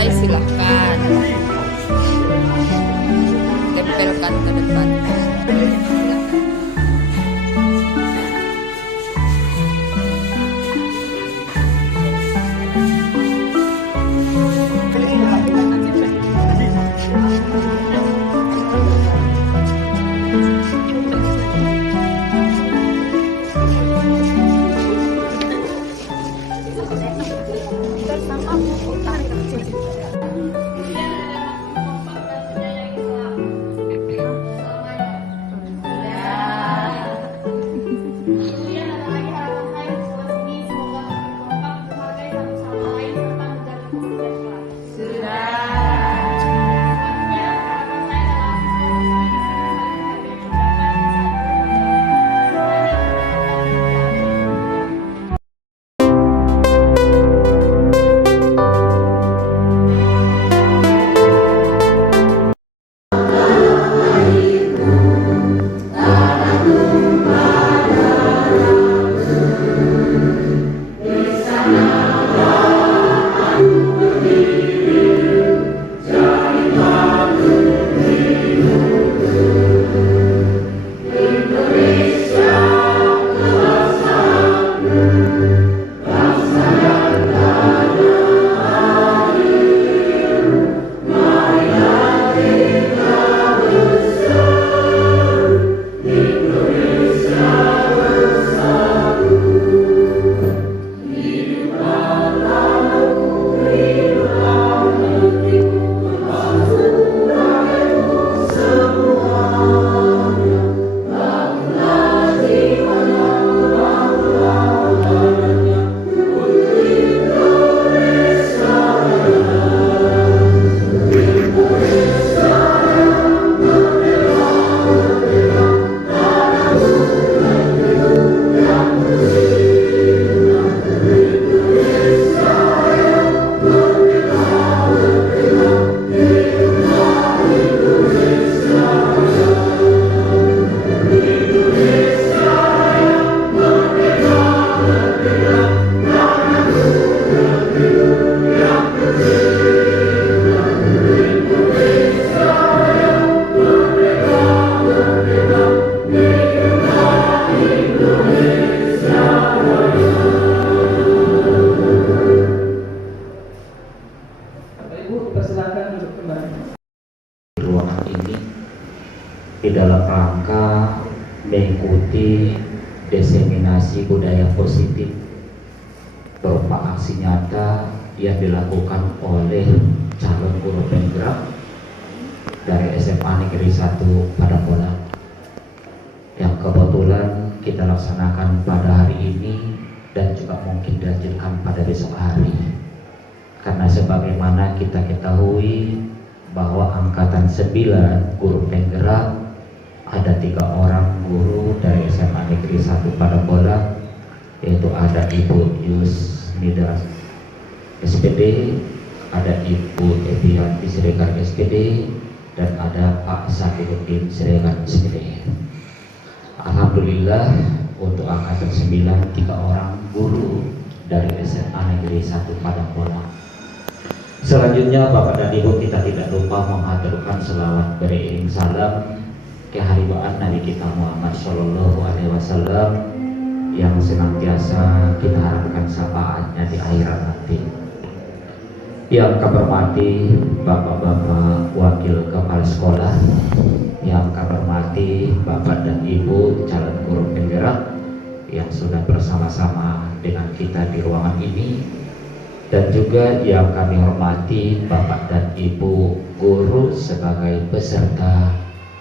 selesai, silahkan tempelkan ke depan. Ruangan ini di dalam rangka mengikuti diseminasi budaya positif berupa aksi nyata yang dilakukan oleh calon guru penggerak dari SMA Negeri 1 Padangbola yang kebetulan kita laksanakan pada hari ini dan juga mungkin dilanjutkan pada besok hari, karena sebagaimana kita ketahui bahwa angkatan 9 guru penggerak ada 3 orang guru dari SMA Negeri 1 Padangbola, yaitu ada Ibu Yusmida SPD, ada Ibu Evianti Siregar SPD, dan ada Pak Safiruddin Siregar SPD. Alhamdulillah untuk angkatan 9 3 orang guru dari SMA Negeri 1 Padangbola. Selanjutnya Bapak dan Ibu, kita tidak lupa mengaturkan selawat beriring salam keharibaan Nabi kita Muhammad Shallallahu Alaihi Wasallam yang senantiasa kita harapkan syafaatnya di akhirat nanti. Yang kami hormati Bapak-bapak wakil kepala sekolah, yang kami hormati Bapak dan Ibu calon guru penggerak yang sudah bersama-sama dengan kita di ruangan ini, dan juga yang kami hormati Bapak dan Ibu guru sebagai peserta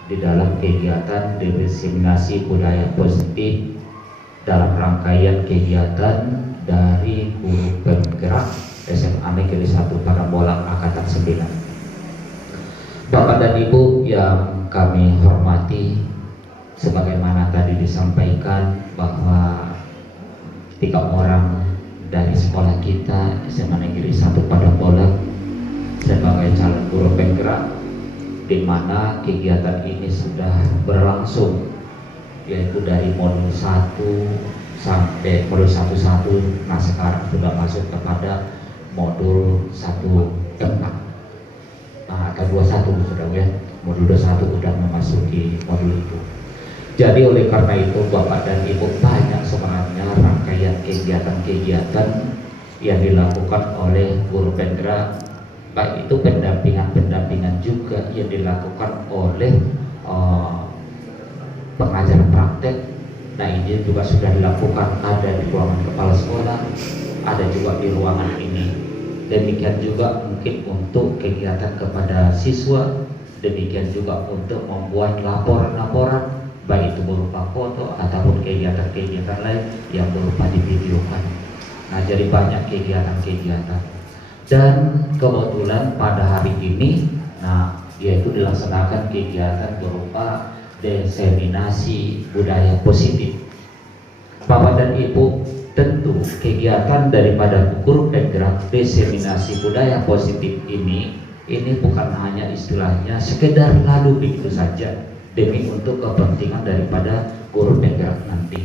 di dalam kegiatan diseminasi budaya positif dalam rangkaian kegiatan dari guru penggerak SMA Negeri 1 Padangbola angkatan 9. Bapak dan Ibu yang kami hormati, sebagaimana tadi disampaikan bahwa 3 orang dari sekolah kita SMA Negeri 1 Padangbola sebagai calon guru penggerak, di mana kegiatan ini sudah berlangsung, yaitu dari modul 1 sampai modul 11. Nah sekarang sudah masuk kepada modul 1/6 atau 21 sudah ya, modul 21 sudah memasuki modul itu. Jadi oleh karena itu Bapak dan Ibu, banyak sebenarnya rangkaian kegiatan-kegiatan yang dilakukan oleh guru penggerak, baik itu pendampingan juga yang dilakukan oleh pengajar praktek. Nah ini juga sudah dilakukan, ada di ruangan kepala sekolah, ada juga di ruangan ini. Demikian juga mungkin untuk kegiatan kepada siswa, demikian juga untuk membuat laporan-laporan, baik itu berupa foto ataupun kegiatan-kegiatan lain yang berupa divideokan. Nah jadi banyak kegiatan-kegiatan. Dan kebetulan pada hari ini, nah yaitu dilaksanakan kegiatan berupa diseminasi budaya positif. Bapak dan Ibu, tentu kegiatan daripada guru penggerak diseminasi budaya positif ini bukan hanya istilahnya sekedar lalu begitu saja demi untuk kepentingan daripada guru penggerak nanti.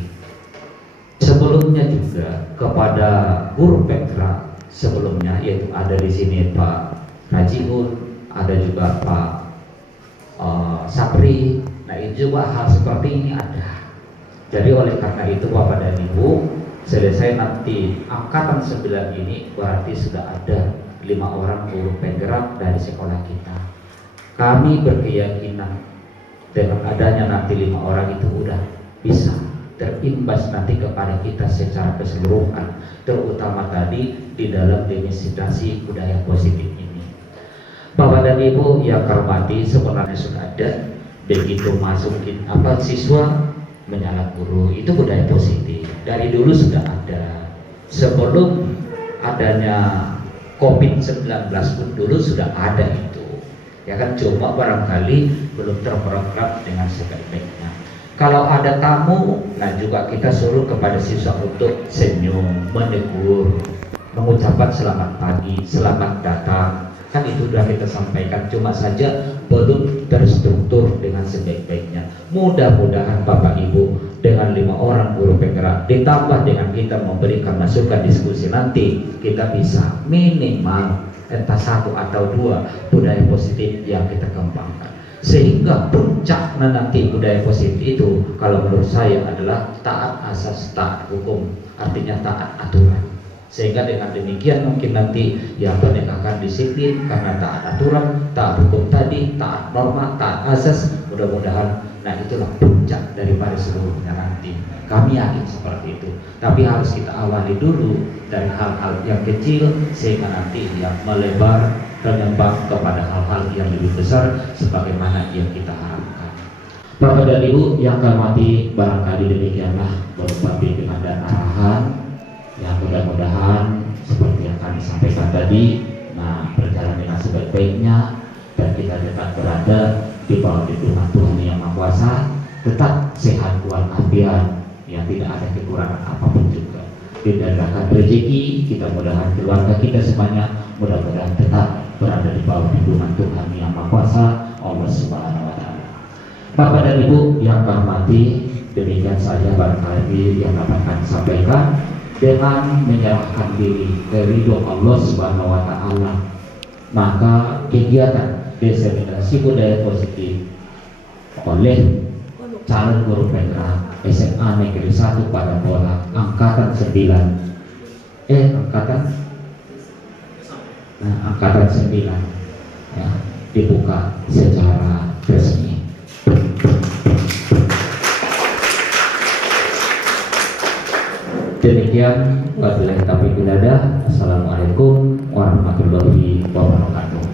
Sebelumnya juga kepada guru penggerak sebelumnya, yaitu ada di sini Pak Rajiul, ada juga Pak Sapri. Nah ini juga hal seperti ini ada. Jadi oleh karena itu Bapak dan Ibu, selesai nanti angkatan 9 ini berarti sudah ada 5 orang guru penggerak dari sekolah kita. Kami berkeyakinan dengan adanya nanti 5 orang itu udah bisa terimbas nanti kepada kita secara keseluruhan, terutama tadi di dalam demonstrasi budaya positif ini. Bapak dan Ibu yang hormati, sebenarnya sudah ada begitu masukin siswa menyalak guru, itu budaya positif dari dulu sudah ada. Sebelum adanya COVID-19 pun dulu sudah ada itu, ya kan, cuma barangkali belum terprogram dengan sebaik-baiknya. Kalau ada tamu, nah juga kita suruh kepada siswa untuk senyum, menegur, mengucapkan selamat pagi, selamat datang. Kan itu sudah kita sampaikan, cuma saja belum terstruktur dengan sebaik-baiknya. Mudah-mudahan Bapak Ibu dengan 5 orang guru penggerak ditambah dengan kita memberikan masukan diskusi, nanti kita bisa minimal entah 1 atau 2 budaya positif yang kita kembangkan. Sehingga puncaknya nanti budaya positif itu kalau menurut saya adalah taat asas, taat hukum, artinya taat aturan. Sehingga dengan demikian mungkin nanti yang penegakan disiplin karena taat aturan, taat hukum tadi, taat norma, taat asas, mudah-mudahan nah itulah puncak daripada seluruhnya nanti. Kami yakin seperti itu. Tapi harus kita awali dulu dari hal-hal yang kecil sehingga nanti yang melebar mengembang kepada hal-hal yang lebih besar sebagaimana yang kita harapkan. Bapak dan Ibu yang kami hormati, barangkali demikianlah berupa bimbingan dan arahan yang mudah-mudahan seperti yang kami sampaikan tadi, nah berjalan dengan sebaik-baiknya dan kita tetap berada di bawah lindungan Tuhan Yang Maha Kuasa, tetap sehat walafiat, yang tidak ada kekurangan apapun juga. Didapatkan rezeki kita, mudah-mudahan keluarga kita semuanya mudah-mudahan tetap berada di bawah lindungan Tuhan Yang Maha Kuasa, Allah Subhanahu Wa Taala. Bapak dan Ibu yang kami hormati, demikian saja barangkali yang dapat kami sampaikan. Dengan menyerahkan diri ke ridho Allah Subhanahu Wa Taala, maka kegiatan diseminasi budaya positif oleh calon guru penggerak SMA Negeri 1 Padang Bola angkatan 9 angkatan 9 ya, dibuka secara resmi. Demikian, wabillahi taufiq wal hidayah. Assalamualaikum warahmatullahi wabarakatuh.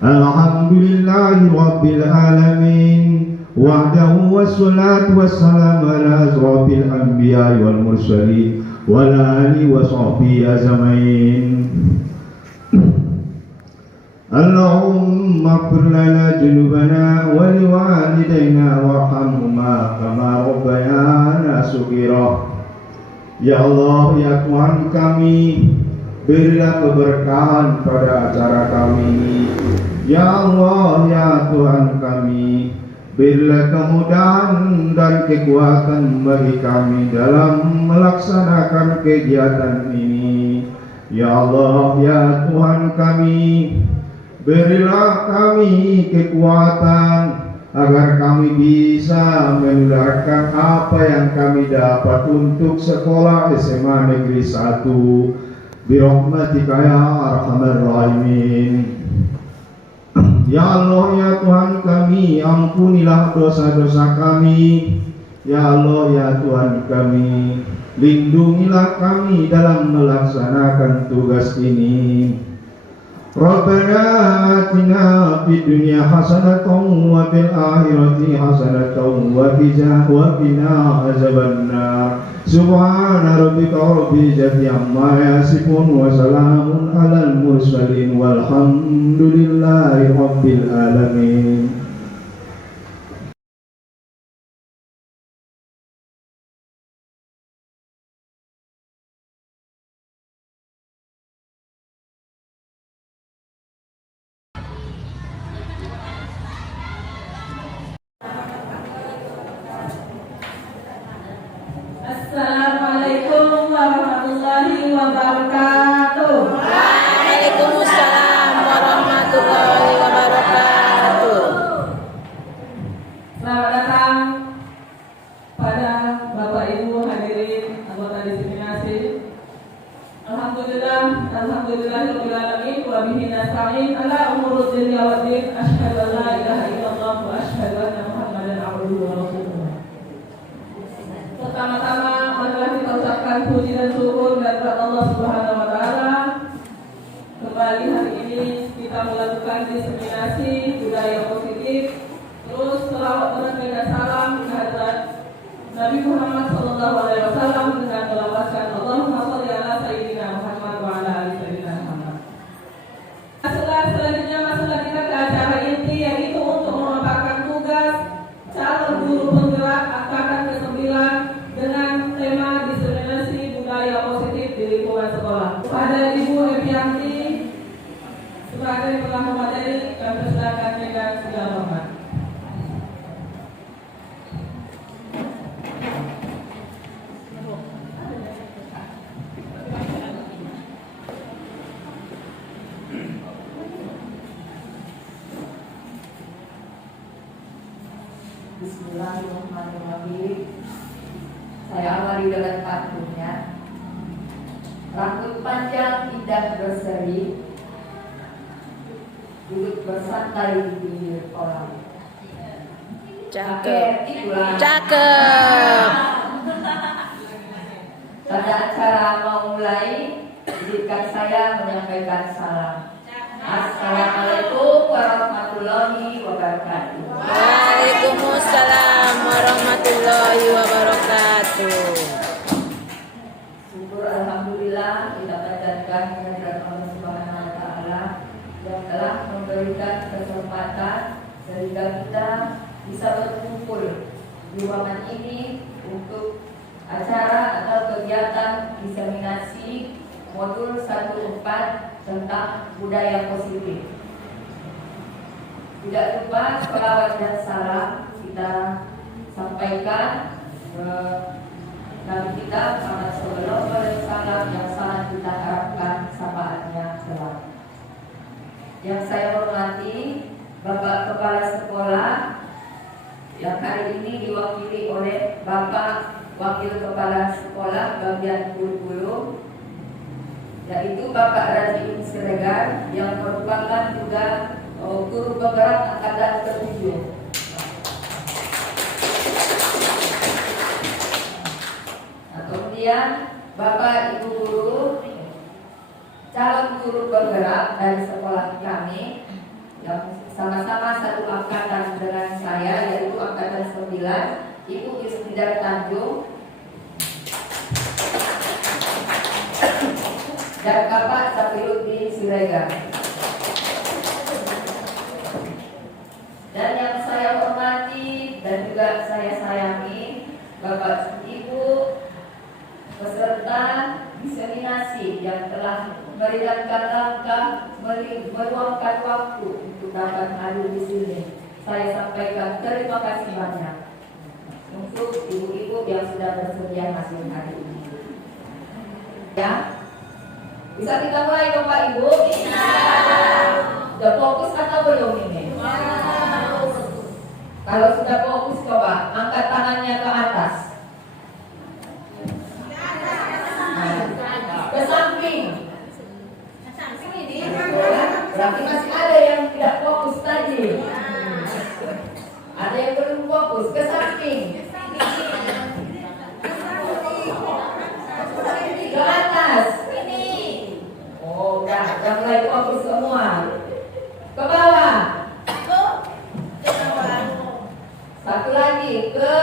Alhamdulillahi rabbil alamin, wahdahu wassalatu wassalamu ala asrafil anbiya'i wal mursalin wa ala alihi wa sahbihi ajmain. Allahumma ighfir lana dhunubana wa liwalidayna warhamhuma kama rabbayana shaghira. Ya Allah, ya Tuhan kami, berilah keberkahan pada acara kami ini. Ya Allah, ya Tuhan kami, Berilah kemudahan dan kekuatan bagi kami dalam melaksanakan kegiatan ini. Ya Allah, ya Tuhan kami, berilah kami kekuatan agar kami bisa menularkan apa yang kami dapat untuk sekolah SMA Negeri 1. Birahmatika ya arhamar rahimin. Ya Allah, ya Tuhan kami, ampunilah dosa-dosa kami. Ya Allah, ya Tuhan kami, lindungilah kami dalam melaksanakan tugas ini. Rabbana atina fid dunya hasanatan wa fil akhirati hasanatan wa qina azabannar. Subhana rabbika rabbil izzati amma yasifun wa salamun alal mursalin walhamdulillahi rabbil alamin. Assalamualaikum warahmatullahi wabarakatuh. Waalaikumsalam warahmatullahi wabarakatuh. Selamat datang pada Bapak Ibu hadirin anggota diseminasi. Alhamdulillahirabbil alamin wa bihi nasta'in ala umurud dunya waddin. Asyhadu an la ilaha illallah wa asyhadu anna Muhammadan abduhu wa rasuluh. Pertama-tama marilah kita ucapkan puji dan syukur kehadirat Allah Subhanahu wa taala. Kembali hari ini kita melakukan diseminasi budaya positif. Terus selawat dan salam kehadirat Nabi Muhammad SAW dengan melawatkan Allahumma sholli ala sayyidina Muhammad wa ala ali sayyidina Muhammad. Selanjutnya masuklah kita ke acara inti, yaitu untuk memaparkan tugas calon guru penggerak angkatan ke-9 dengan tema diseminasi budaya positif di lingkungan sekolah. Kepada Ibu Epianti sebagai telah memadai, kami persilakan dengan segala hormat. Bismillahirrahmanirrahim. Saya awali dengan pantunnya. Rambut panjang indah berseri, duduk bersantai di pinggir kolam. Cakep. Itulah. Cakep. Pada acara mau mulai, izinkan saya menyampaikan salam. Assalamualaikum warahmatullahi wabarakatuh. Waalaikumsalam warahmatullahi wabarakatuh. Syukur alhamdulillah kita panjatkan kehadirat Allah Subhanahu wa taala yang telah memberikan kesempatan sehingga kita bisa berkumpul di ruangan ini untuk acara atau kegiatan diseminasi modul 14 tentang budaya positif. Tidak lupa selawat dan salam kita sampaikan ke Nabi kita Muhammad SAW yang sangat kita harapkan syafaatnya kelak. Yang saya hormati Bapak Kepala Sekolah yang hari ini diwakili oleh Bapak Wakil Kepala Sekolah bagian Bulu-Bulu, yaitu Bapak Rajiin Siregar yang merupakan juga guru penggerak angkatan ke-7. Nah, kemudian Bapak Ibu guru, calon guru penggerak dari sekolah kami yang sama-sama satu angkatan dengan saya, yaitu angkatan 9, Ibu Yusnidar Tanjung dan Bapak Safiruddin Siregar. Dan yang saya hormati dan juga saya sayangi Bapak Ibu peserta diseminasi yang telah meringankan langkah, meluangkan waktu untuk dapat hadir di sini. saya sampaikan terima kasih banyak untuk ibu-ibu yang sudah bersedia hadir hari ini. Ya, bisa kita mulai Bapak Ibu? Sudah fokus atau belum ini? Kalau sudah fokus, coba angkat tangannya ke atas. Ke samping. Berarti masih ada yang tidak fokus tadi. Ada yang belum fokus. Ke samping. Ke atas. Oh, udah mulai fokus semua. Ke bawah. Satu lagi ke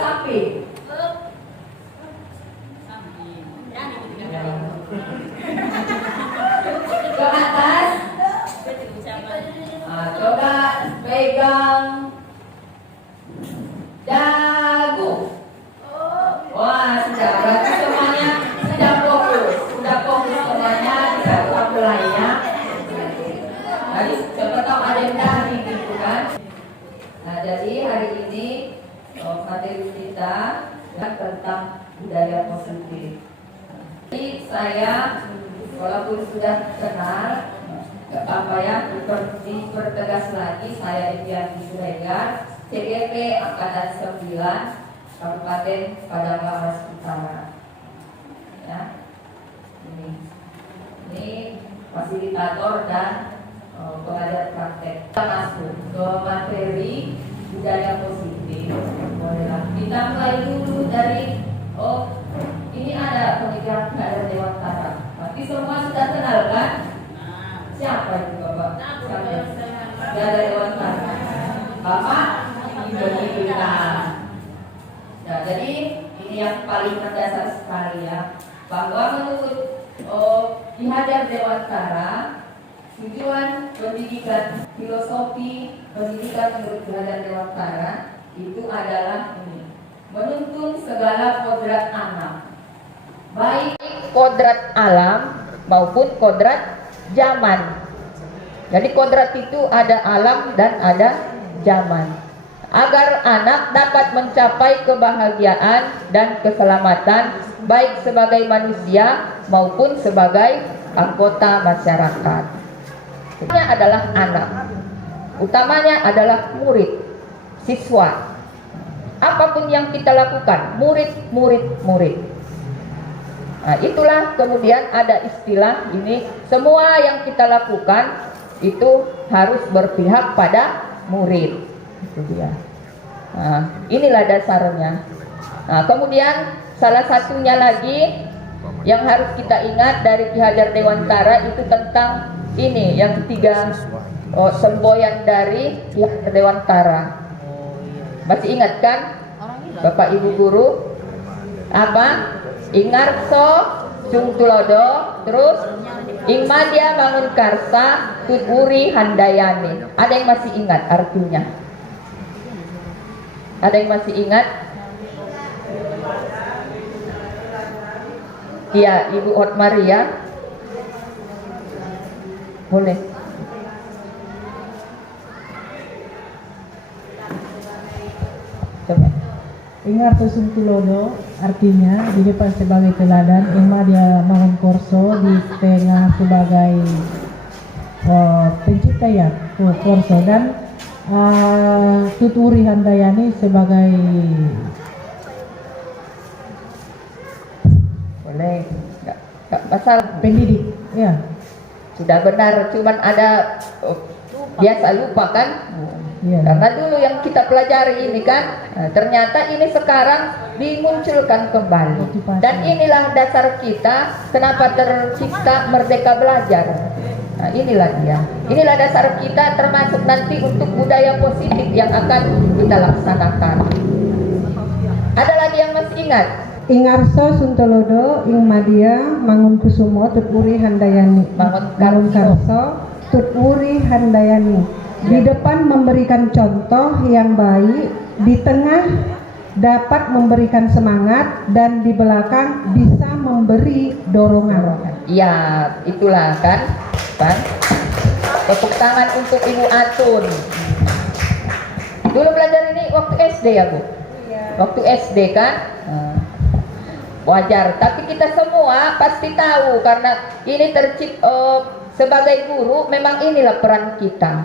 samping. Ke atas. Coba pegang dagu. Wah, sudah berarti semuanya sudah fokus semuanya tidak apa lainnya. Tadi siapa tahu ada yang daring gitu kan. Nah, jadi hari ini materi kita tentang budaya positif. Jadi saya walaupun sudah kenal apa ya, dipertegas lagi, saya Ivyanti Suregar, CGP Angkatan 9 Kabupaten Padang Lawas Utara. Ya, ini fasilitator dan pengajar praktek. Kita masuk ke materi budaya positif. Bolehlah kita mulai dulu dari ini ada pemikiran ada Dewan Tara. Berarti semua sudah kenal kan? Siapa itu Bapak? Siapa? Ada Dewan Tara. Bapak Ibu. Nah, jadi ini yang paling mendasar sekali ya, bahwa menurut Ki Hajar Dewantara, tujuan pendidikan filosofi pendidikan menurut Ki Hajar Dewantara itu adalah ini, menuntun segala kodrat alam, baik kodrat alam maupun kodrat zaman. Jadi kodrat itu ada alam dan ada zaman, agar anak dapat mencapai kebahagiaan dan keselamatan baik sebagai manusia maupun sebagai anggota masyarakat. Ini adalah anak, utamanya adalah murid, siswa. Apapun yang kita lakukan, murid. Nah, itulah kemudian ada istilah ini, semua yang kita lakukan itu harus berpihak pada murid. Itu dia. Nah, inilah dasarnya. Nah, kemudian salah satunya lagi yang harus kita ingat dari Ki Hajar Dewantara itu tentang ini, yang ketiga, semboyan dari Ki Hajar Dewantara. Masih ingat kan, Bapak Ibu guru? Apa? Ingarso Sung Tulodo, terus Ing Madya Mangun Karsa Tuturi Handayani. Ada yang masih ingat artinya? Ada yang masih ingat? Iya, Ibu Hotmaria. Boleh. Coba. Ingarto Sung Tulodo artinya di depan sebagai teladan, Ing Madya Mangun Korso di tengah sebagai pencipta ya, Korso, dan Tuturi Handayani sebagai Boleh, nggak masalah. pendidik ya. Sudah benar, cuman ada biasa lupa kan? Ya. Karena dulu yang kita pelajari ini kan, ternyata ini sekarang dimunculkan kembali. Dan inilah dasar kita, kenapa tercipta Merdeka Belajar. Nah, inilah dia. Inilah dasar kita, termasuk nanti untuk budaya positif yang akan kita laksanakan. Ada lagi yang masih ingat? Ingarso Suntolodo Ing Madya Mangun Kusumo Tuturi Handayani. Mangun Karso Tuturi Handayani. Di depan memberikan contoh yang baik, di tengah dapat memberikan semangat, dan di belakang bisa memberi dorongan. Ya, itulah kan. Tepuk tangan untuk Ibu Atun. Dulu belajar ini waktu SD ya Bu? Waktu SD kan? Wajar, tapi kita semua pasti tahu karena ini sebagai guru memang inilah peran kita.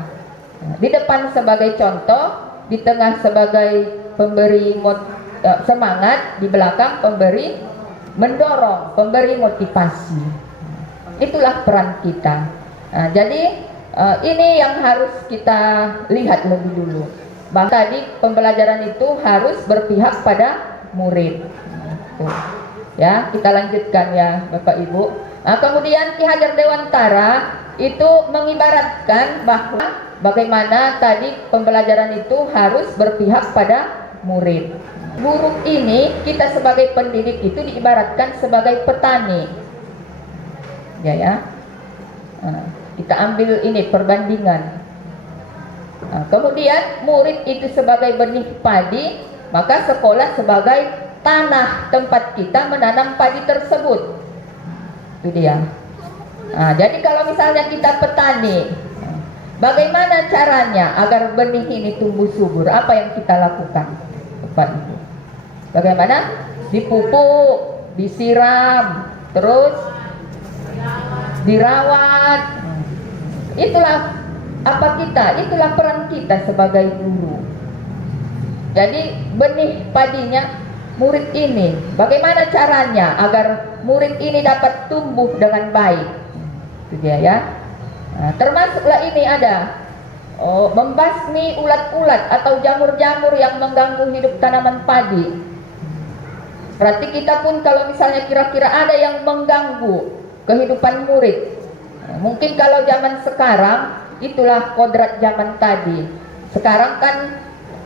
Di depan sebagai contoh, di tengah sebagai pemberi semangat, di belakang pemberi mendorong, pemberi motivasi. Itulah peran kita. Nah, jadi ini yang harus kita lihat lebih dulu. Bahkan tadi pembelajaran itu harus berpihak pada murid. Ya, kita lanjutkan ya Bapak Ibu. Nah, kemudian Ki Hajar Dewantara itu mengibaratkan bahwa bagaimana tadi pembelajaran itu harus berpihak pada murid. Guru ini kita sebagai pendidik itu diibaratkan sebagai petani. Ya. Nah, kita ambil ini perbandingan. Nah, kemudian murid itu sebagai benih padi, maka sekolah sebagai tanah tempat kita menanam padi tersebut. Itu dia. Nah, jadi kalau misalnya kita petani, bagaimana caranya agar benih ini tumbuh subur? Apa yang kita lakukan, Bapak Ibu? Bagaimana? Dipupuk, disiram, terus dirawat. Itulah apa kita? Itulah peran kita sebagai guru. Jadi benih padinya murid ini, bagaimana caranya agar murid ini dapat tumbuh dengan baik? Itu dia ya. Nah, termasuklah ini ada membasmi ulat-ulat atau jamur-jamur yang mengganggu hidup tanaman padi. Berarti kita pun kalau misalnya kira-kira ada yang mengganggu kehidupan murid, mungkin kalau zaman sekarang itulah kodrat zaman tadi. Sekarang kan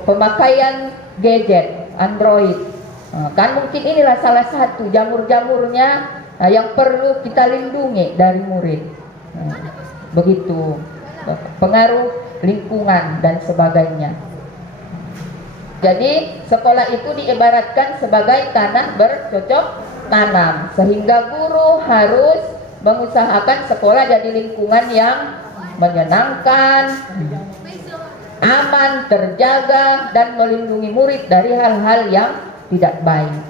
pemakaian gadget, Android. Kan mungkin inilah salah satu jamur-jamurnya yang perlu kita lindungi dari murid. Begitu pengaruh lingkungan dan sebagainya. Jadi sekolah itu diibaratkan sebagai tanah bercocok tanam, sehingga guru harus mengusahakan sekolah jadi lingkungan yang menyenangkan, aman, terjaga, dan melindungi murid dari hal-hal yang tidak baik.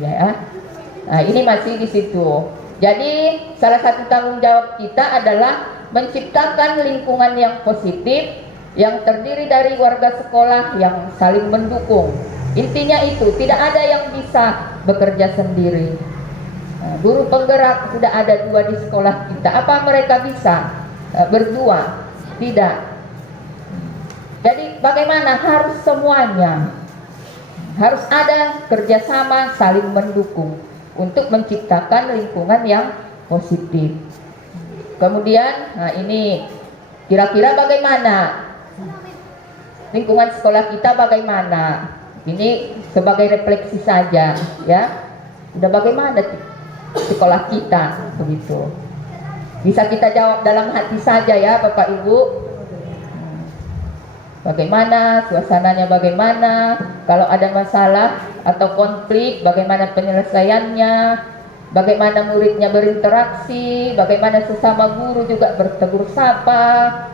Ya. Nah, ini masih di situ. Jadi salah satu tanggung jawab kita adalah menciptakan lingkungan yang positif yang terdiri dari warga sekolah yang saling mendukung. Intinya itu, tidak ada yang bisa bekerja sendiri. Nah, guru penggerak sudah ada 2 di sekolah kita. Apa mereka bisa berdua? Tidak. Jadi bagaimana? Harus semuanya. Harus ada kerjasama saling mendukung untuk menciptakan lingkungan yang positif. Kemudian, nah ini kira-kira bagaimana lingkungan sekolah kita bagaimana? Ini sebagai refleksi saja, ya. Sudah bagaimana sekolah kita begitu? Bisa kita jawab dalam hati saja ya, Bapak Ibu. Bagaimana suasananya, bagaimana kalau ada masalah atau konflik, bagaimana penyelesaiannya, bagaimana muridnya berinteraksi, bagaimana sesama guru juga bertegur sapa,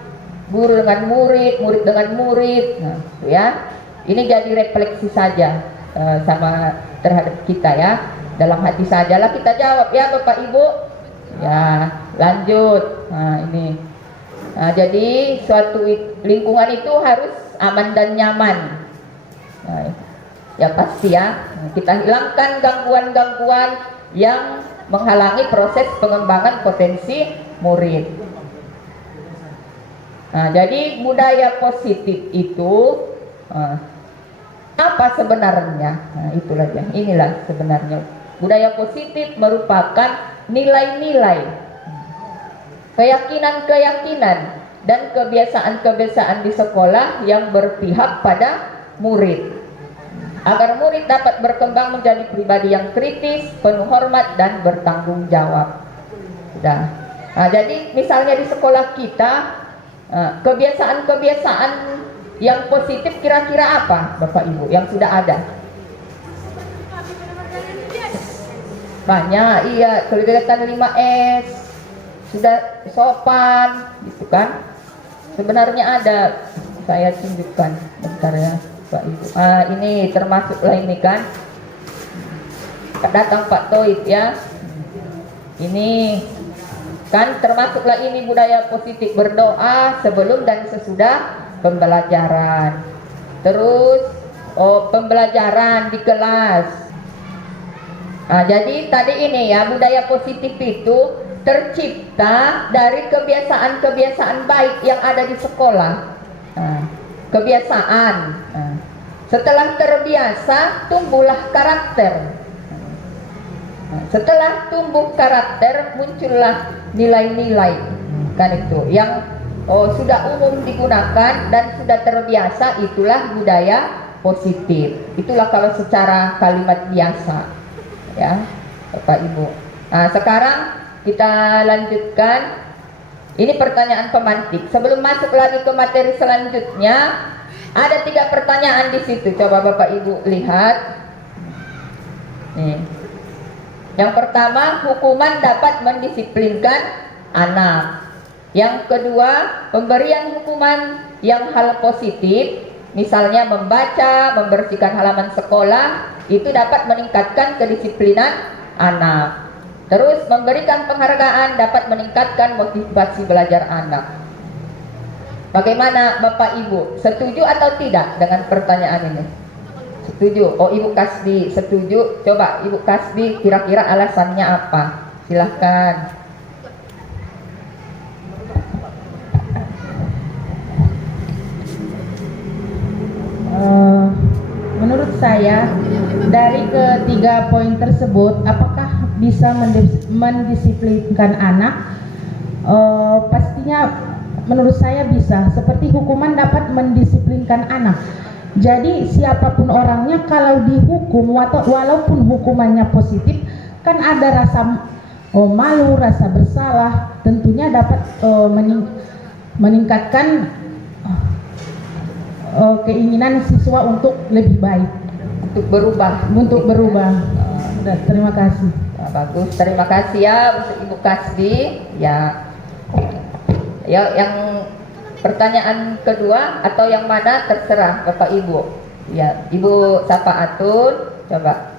guru dengan murid, murid dengan murid. Nah, ya, ini jadi refleksi saja sama terhadap kita ya. Dalam hati sajalah kita jawab ya Bapak Ibu. Ya, lanjut. Nah, ini. Nah, jadi suatu lingkungan itu harus aman dan nyaman. Nah, ya pasti ya, kita hilangkan gangguan-gangguan yang menghalangi proses pengembangan potensi murid. Nah, jadi budaya positif itu apa sebenarnya? Nah, itulah ya, inilah sebenarnya. Budaya positif merupakan nilai-nilai, keyakinan-keyakinan dan kebiasaan-kebiasaan di sekolah yang berpihak pada murid, agar murid dapat berkembang menjadi pribadi yang kritis, penuh hormat dan bertanggung jawab. Nah, jadi misalnya di sekolah kita kebiasaan-kebiasaan yang positif kira-kira apa Bapak Ibu yang sudah ada? Banyak, iya, kegiatan 5S sudah sopan gitu kan. Sebenarnya ada saya tunjukkan bentar ya Pak Ibu. Ini termasuklah ini kan. Datang Pak Toib ya. Ini kan termasuklah ini budaya positif, berdoa sebelum dan sesudah pembelajaran. Terus pembelajaran di kelas. Jadi tadi ini ya, budaya positif itu tercipta dari kebiasaan-kebiasaan baik yang ada di sekolah. Kebiasaan. Setelah terbiasa, tumbuhlah karakter. Setelah tumbuh karakter, muncullah nilai-nilai, kan itu yang sudah umum digunakan dan sudah terbiasa, itulah budaya positif. Itulah kalau secara kalimat biasa, ya Bapak Ibu. Sekarang kita lanjutkan. Ini pertanyaan pemantik. Sebelum masuk lagi ke materi selanjutnya, ada 3 pertanyaan di situ. Coba Bapak Ibu lihat. Nih. Yang pertama, hukuman dapat mendisiplinkan anak. Yang kedua, pemberian hukuman yang hal positif, misalnya membaca, membersihkan halaman sekolah, itu dapat meningkatkan kedisiplinan anak. Terus memberikan penghargaan dapat meningkatkan motivasi belajar anak. Bagaimana Bapak Ibu? Setuju atau tidak dengan pertanyaan ini? Setuju. Ibu Kasdi setuju. Coba Ibu Kasdi kira-kira alasannya apa? Silahkan. Menurut saya dari ketiga poin tersebut, apakah bisa mendisiplinkan anak? Pastinya menurut saya bisa. Seperti hukuman dapat mendisiplinkan anak. Jadi siapapun orangnya kalau dihukum, walaupun hukumannya positif, kan ada rasa malu, rasa bersalah, tentunya dapat meningkatkan keinginan siswa untuk lebih baik, untuk berubah. Terima kasih. Bagus, terima kasih ya untuk Ibu Kasdi. Ya, yang pertanyaan kedua atau yang mana terserah Bapak Ibu. Ya, Ibu Safaatun, coba.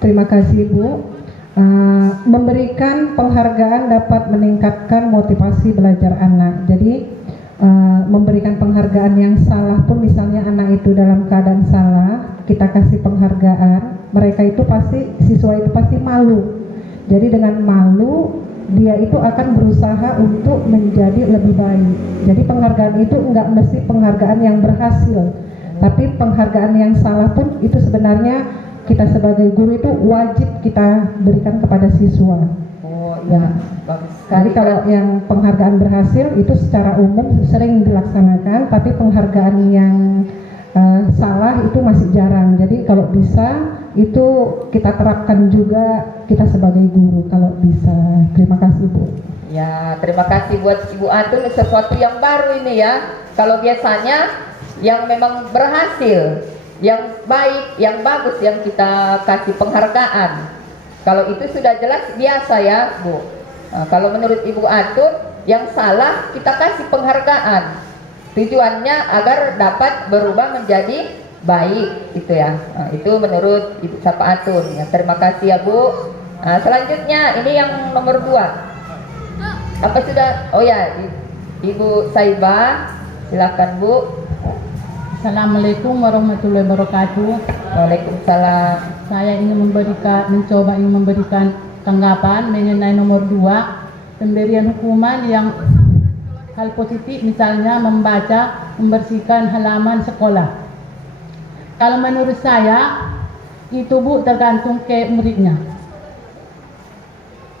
Terima kasih Bu. Memberikan penghargaan dapat meningkatkan motivasi belajar anak. Jadi memberikan penghargaan yang salah pun, misalnya anak itu dalam keadaan salah, kita kasih penghargaan, mereka itu pasti, siswa itu pasti malu. Jadi dengan malu dia itu akan berusaha untuk menjadi lebih baik. Jadi penghargaan itu enggak mesti penghargaan yang berhasil, tapi penghargaan yang salah pun itu sebenarnya kita sebagai guru itu wajib kita berikan kepada siswa. Ya, bagus. Jadi kalau yang penghargaan berhasil itu secara umum sering dilaksanakan, tapi penghargaan yang salah itu masih jarang. Jadi kalau bisa itu kita terapkan juga kita sebagai guru kalau bisa. Terima kasih Bu. Ya, terima kasih buat Ibu Atun, sesuatu yang baru ini ya. Kalau biasanya yang memang berhasil, yang baik, yang bagus yang kita kasih penghargaan. Kalau itu sudah jelas biasa ya Bu. Kalau menurut Ibu Atun, yang salah kita kasih penghargaan. Tujuannya agar dapat berubah menjadi baik, itu ya. Itu menurut Ibu Safaatun. Ya, terima kasih ya Bu. Selanjutnya ini yang nomor 2. Apa sudah? Oh ya, Ibu Saibah, silakan Bu. Assalamualaikum warahmatullahi wabarakatuh. Waalaikumsalam. Saya ingin memberikan tanggapan mengenai nomor 2, pemberian hukuman yang hal positif, misalnya membaca, membersihkan halaman sekolah. Kalau menurut saya itu Bu tergantung ke muridnya.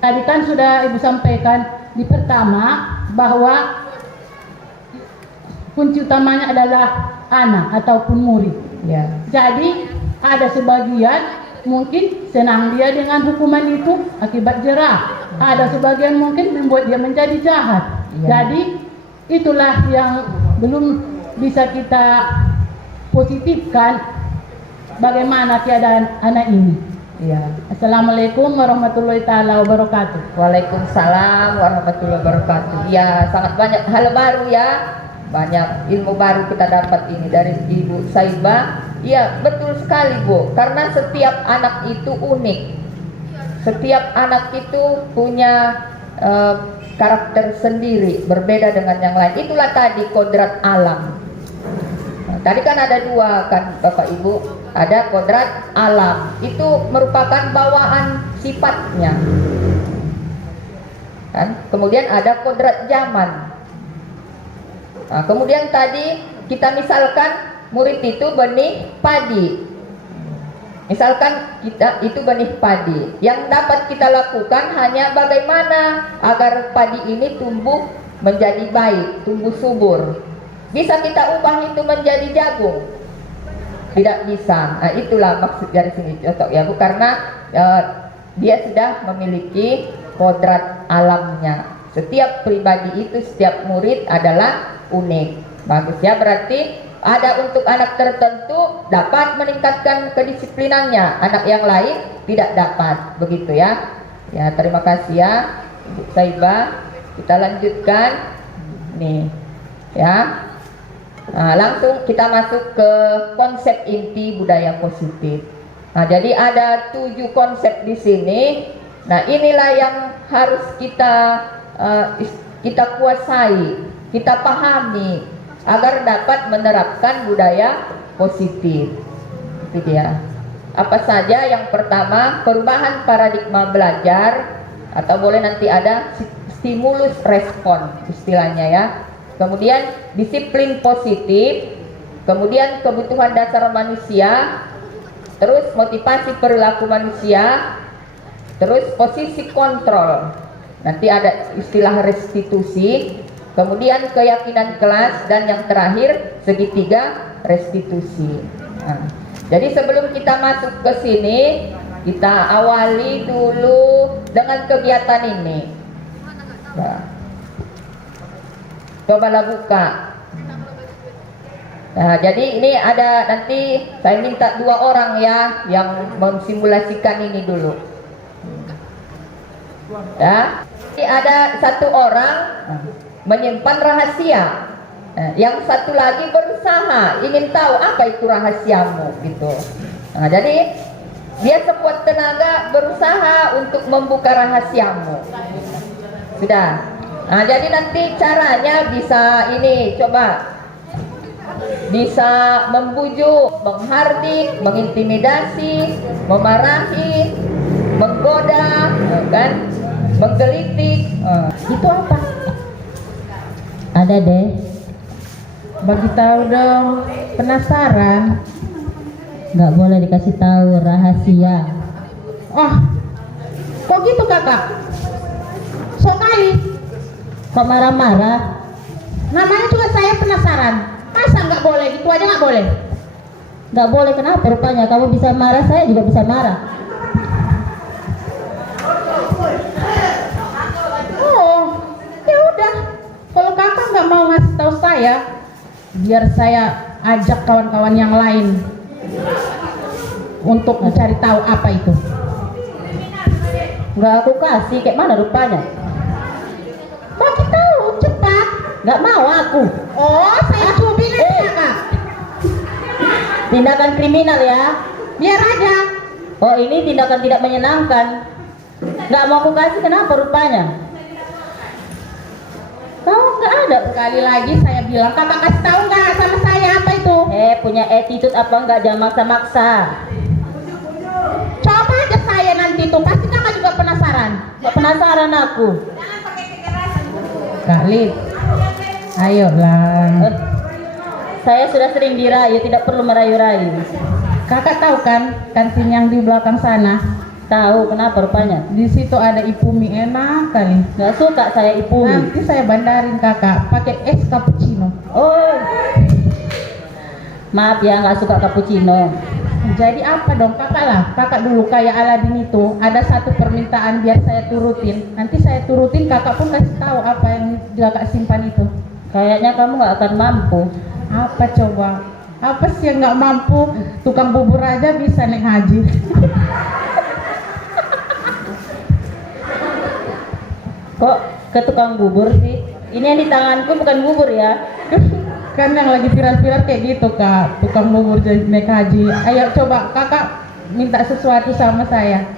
Tadi kan sudah Ibu sampaikan di pertama bahwa kunci utamanya adalah anak ataupun murid. Ya. Jadi ada sebagian mungkin senang dia dengan hukuman itu akibat jerah. Ada sebagian mungkin membuat dia menjadi jahat. Ya. Jadi itulah yang belum bisa kita positifkan bagaimana keadaan anak ini. Ya. Assalamualaikum warahmatullahi taala wabarakatuh. Waalaikumsalam warahmatullahi wabarakatuh. Ya, sangat banyak hal baru ya banyak ilmu baru kita dapat ini dari Ibu Saibah. Iya, betul sekali Bu, karena setiap anak itu unik. Setiap anak itu punya karakter sendiri, berbeda dengan yang lain. Itulah tadi kodrat alam. Nah, tadi kan ada dua kan Bapak Ibu, ada kodrat alam, itu merupakan bawaan sifatnya. Kan? Kemudian ada kodrat zaman. Nah, kemudian tadi kita misalkan murid itu benih padi. Misalkan kita itu benih padi. Yang dapat kita lakukan hanya bagaimana agar padi ini tumbuh menjadi baik, tumbuh subur. Bisa kita ubah itu menjadi jagung? Tidak bisa. Nah, itulah maksud dari sini contoh ya Bu, karena dia sudah memiliki kodrat alamnya. Setiap pribadi itu, setiap murid adalah unik. Bagus ya, berarti ada untuk anak tertentu dapat meningkatkan kedisiplinannya, anak yang lain tidak dapat, begitu ya. Ya, terima kasih ya Ibu Saibah. Kita lanjutkan nih ya. Nah, langsung kita masuk ke konsep inti budaya positif. Nah, jadi ada 7 konsep di sini. Nah, inilah yang harus kita kuasai, kita pahami agar dapat menerapkan budaya positif. Itu dia. Apa saja? Yang pertama, perubahan paradigma belajar, atau boleh nanti ada stimulus respon istilahnya ya. Kemudian disiplin positif, kemudian kebutuhan dasar manusia, terus motivasi perilaku manusia, terus posisi kontrol. Nanti ada istilah restitusi, kemudian keyakinan kelas, dan yang terakhir segitiga restitusi. Nah, jadi sebelum kita masuk ke sini, kita awali dulu dengan kegiatan ini. Nah, cobalah buka. Nah, jadi ini ada, nanti saya minta 2 orang ya yang mensimulasikan ini dulu. Ya, jadi ada 1 orang menyimpan rahasia. Yang satu lagi berusaha ingin tahu apa itu rahasiamu gitu. Nah, jadi dia sekuat tenaga berusaha untuk membuka rahasiamu. Sudah. Nah, jadi nanti caranya bisa ini, coba bisa membujuk, menghardik, mengintimidasi, memarahi, menggoda, kan, menggelitik. Itu apa? Ada deh. Bagi tahu dong. Penasaran? Nggak boleh dikasih tahu, rahasia. Oh, kok gitu kakak? Sok kali. Kok marah-marah? Namanya juga saya penasaran. Masa nggak boleh? Gitu aja nggak boleh? Nggak boleh kenapa? Rupanya kamu bisa marah, saya juga bisa marah. Oh, ya udah. Kalau kakak nggak mau ngasih tahu saya, biar saya ajak kawan-kawan yang lain untuk mencari tahu apa itu. Nggak aku kasih, kayak mana rupanya? Bagi tahu cepat. Nggak mau aku. Oh, saya cubit aja kak. Tindakan kriminal ya. Biar aja. Oh, ini tindakan tidak menyenangkan. Nggak mau aku kasih, kenapa rupanya? Tahu nggak ada? Sekali lagi saya bilang, kakak kasih tahu nggak sama saya apa itu? Punya attitude apa nggak, jangan maksa-maksa. Coba aja saya nanti tuh, pasti kakak juga penasaran. Nggak penasaran aku. Kak Lid, ayolah. Saya sudah sering dirayu, tidak perlu merayu-rayu. Kakak tahu kan kantin yang di belakang sana? Tahu, kenapa rupanya? Di situ ada ipumi enak kali. Nggak suka saya ipumi. Nanti saya bandarin kakak pakai es cappuccino. Oh, maaf ya, nggak suka cappuccino. Jadi apa dong kakak lah? Kakak dulu kayak Aladin itu, ada satu permintaan biar saya turutin. Nanti saya turutin, kakak pun kasih tahu apa yang kakak simpan itu. Kayaknya kamu nggak akan mampu. Apa coba? Apa sih yang nggak mampu? Tukang bubur aja bisa naik haji. Kok ke tukang bubur sih? Ini yang di tanganku bukan bubur ya. kan yang lagi viral-viral kayak gitu kak, tukang bubur naik haji. Ayo coba kakak minta sesuatu sama saya.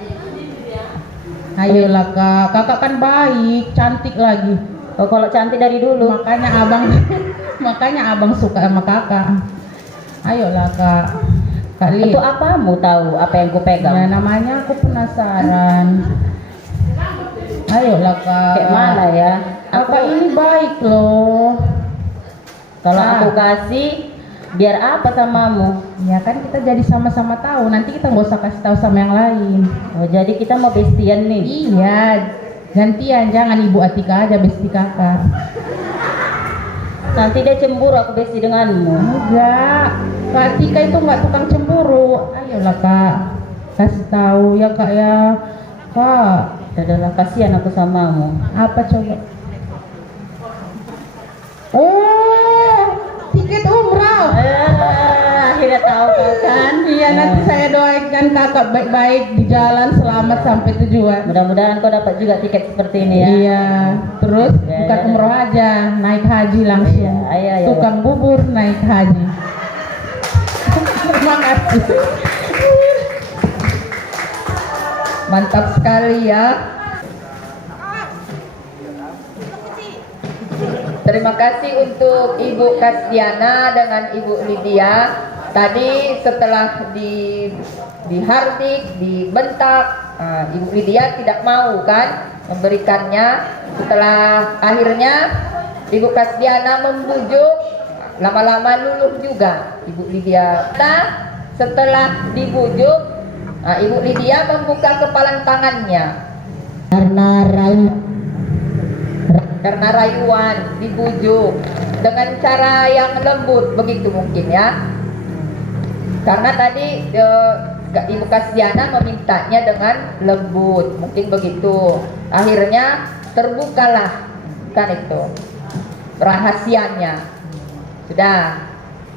Ayolah kak, kakak kan baik, cantik lagi. Oh, kalau cantik dari dulu. Makanya abang suka sama kakak. Ayolah kak, kak Li. Itu apamu tahu apa yang ku pegang? Ya namanya aku penasaran. Ayolah kak. Kayak mana ya? Kakak ini baik loh. Kalau Ah. aku kasih, biar apa samamu? Ya kan kita jadi sama-sama tahu. Nanti kita nggak usah kasih tahu sama yang lain. Oh, jadi kita mau bestian nih. Iya, gantian. Jangan Ibu Atika aja besti kakak. Nanti dia cemburu aku besti denganmu. Enggak, Kak Atika itu nggak tukang cemburu. Ayolah kak, kasih tahu ya kak ya. Kak, Adalah kasihan aku samamu. apa coba? Oh, tiket umrah. Akhirnya tahu kau kan? Iya, nanti saya doakan kakak baik-baik di jalan selamat sampai tujuan. Mudah-mudahan kau dapat juga tiket seperti ini ya. Iya, terus Ya, bukan ya, umroh aja, naik haji langsung. Iya, iya. Tukang bubur naik haji. Terima kasih. Mantap sekali ya. Terima kasih untuk Ibu Kasdiana dengan Ibu Lydia. Tadi setelah dihardik, dibentak, Ibu Lydia tidak mau kan memberikannya. Setelah akhirnya Ibu Kasdiana membujuk, lama-lama luluh juga Ibu Lydia. Nah, setelah dibujuk, Ibu Lydia membuka kepalan tangannya karena rayuan, dibujuk dengan cara yang lembut begitu mungkin ya. Karena tadi Ibu Kasdiana memintanya dengan lembut, mungkin begitu. Akhirnya terbukalah kan itu rahasianya. Sudah.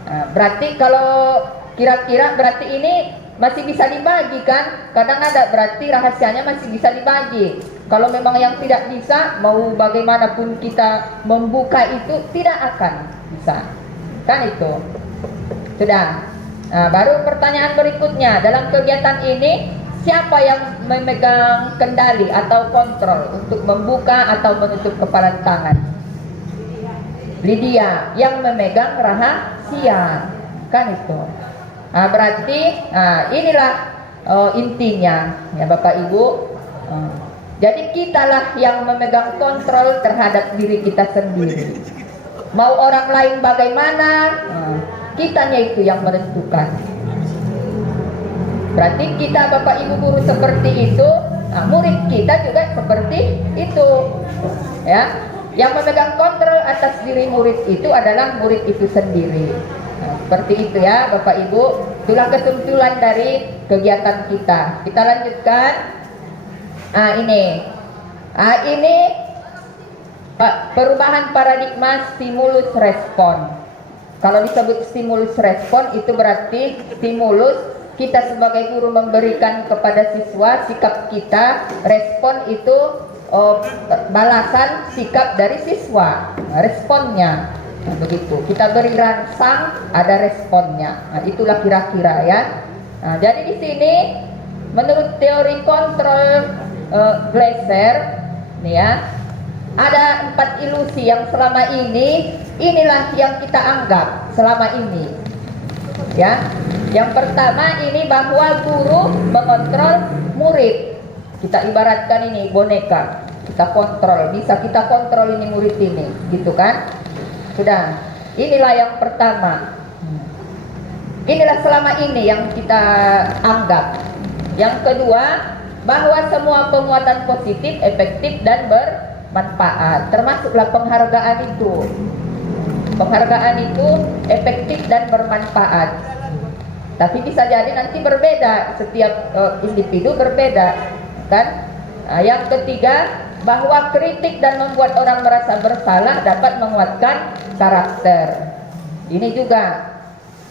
Nah, berarti kalau kira-kira berarti ini masih bisa dibagi kan? Kadang ada berarti rahasianya masih bisa dibagi. Kalau memang yang tidak bisa, mau bagaimanapun kita membuka itu tidak akan bisa. Kan itu. Sudah. Nah, baru pertanyaan berikutnya, dalam kegiatan ini siapa yang memegang kendali atau kontrol untuk membuka atau menutup kepalan tangan? Lydia yang memegang rahasia. Kan itu. Nah, berarti inilah intinya ya Bapak Ibu. Jadi kitalah yang memegang kontrol terhadap diri kita sendiri. Mau orang lain bagaimana, kitanya itu yang menentukan. Berarti kita Bapak Ibu guru seperti itu, murid kita juga seperti itu. Ya, yang memegang kontrol atas diri murid itu adalah murid itu sendiri. Seperti itu ya Bapak Ibu. Itulah kesimpulan dari kegiatan kita. Kita lanjutkan. Ini perubahan paradigma stimulus respon. Kalau disebut stimulus respon itu berarti stimulus kita sebagai guru memberikan kepada siswa sikap kita, respon itu balasan sikap dari siswa, responnya. Nah, begitu. Kita beri rangsang, ada responnya. Nah, itulah kira-kira ya. Nah, jadi di sini menurut teori kontrol Glasser nih ya, ada 4 ilusi yang selama ini inilah yang kita anggap selama ini ya. Yang pertama ini bahwa guru mengontrol murid. Kita ibaratkan ini boneka, kita kontrol, bisa kita kontrol ini murid ini, gitu kan. Sudah, inilah yang pertama. Inilah selama ini yang kita anggap. Yang kedua, bahwa semua penguatan positif, efektif dan bermanfaat, termasuklah penghargaan itu. Penghargaan itu efektif dan bermanfaat. Tapi bisa jadi nanti berbeda, setiap individu berbeda, kan? Nah, yang ketiga, bahwa kritik dan membuat orang merasa bersalah dapat menguatkan karakter. Ini juga,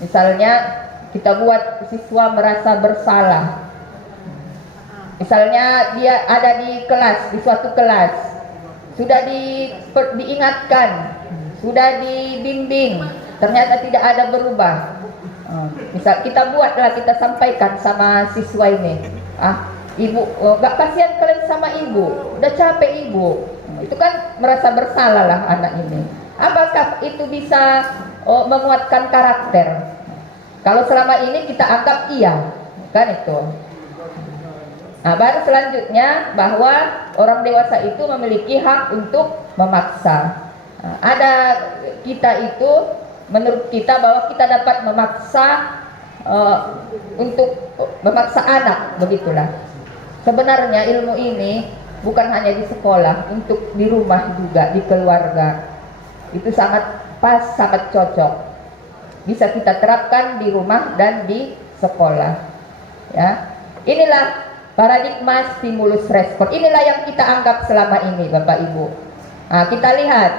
misalnya kita buat siswa merasa bersalah. Misalnya dia ada di kelas, di suatu kelas, sudah diingatkan, sudah dibimbing, ternyata tidak ada berubah. Misal kita buatlah, kita sampaikan sama siswa ini, ibu, gak kasihan kalian sama ibu, udah capek ibu. Itu kan merasa bersalah lah anak ini. Apakah itu bisa menguatkan karakter? Kalau selama ini kita anggap iya, kan itu. Nah, baru selanjutnya bahwa orang dewasa itu memiliki hak untuk memaksa. Nah, ada kita itu, menurut kita bahwa kita dapat memaksa untuk memaksa anak, begitulah. Sebenarnya ilmu ini bukan hanya di sekolah, untuk di rumah juga, di keluarga. Itu sangat pas, sangat cocok. Bisa kita terapkan di rumah dan di sekolah. Ya, inilah paradigma stimulus respon. Inilah yang kita anggap selama ini, Bapak Ibu. Nah, kita lihat.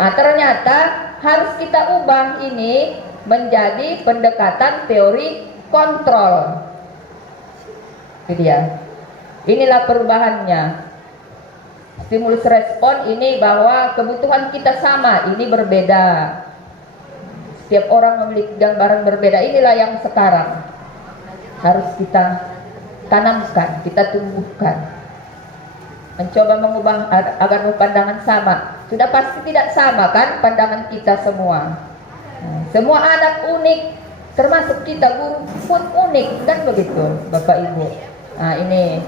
Nah, ternyata harus kita ubah ini menjadi pendekatan teori kontrol. Itu dia. Inilah perubahannya. Stimulus respon ini bahwa kebutuhan kita sama, ini berbeda. Setiap orang memiliki gambaran berbeda. Inilah yang sekarang harus kita tanamkan, kita tumbuhkan. Mencoba mengubah agar pandangan sama. Sudah pasti tidak sama kan pandangan kita semua. Semua anak unik, termasuk kita guru pun unik, kan begitu Bapak Ibu. Nah, ini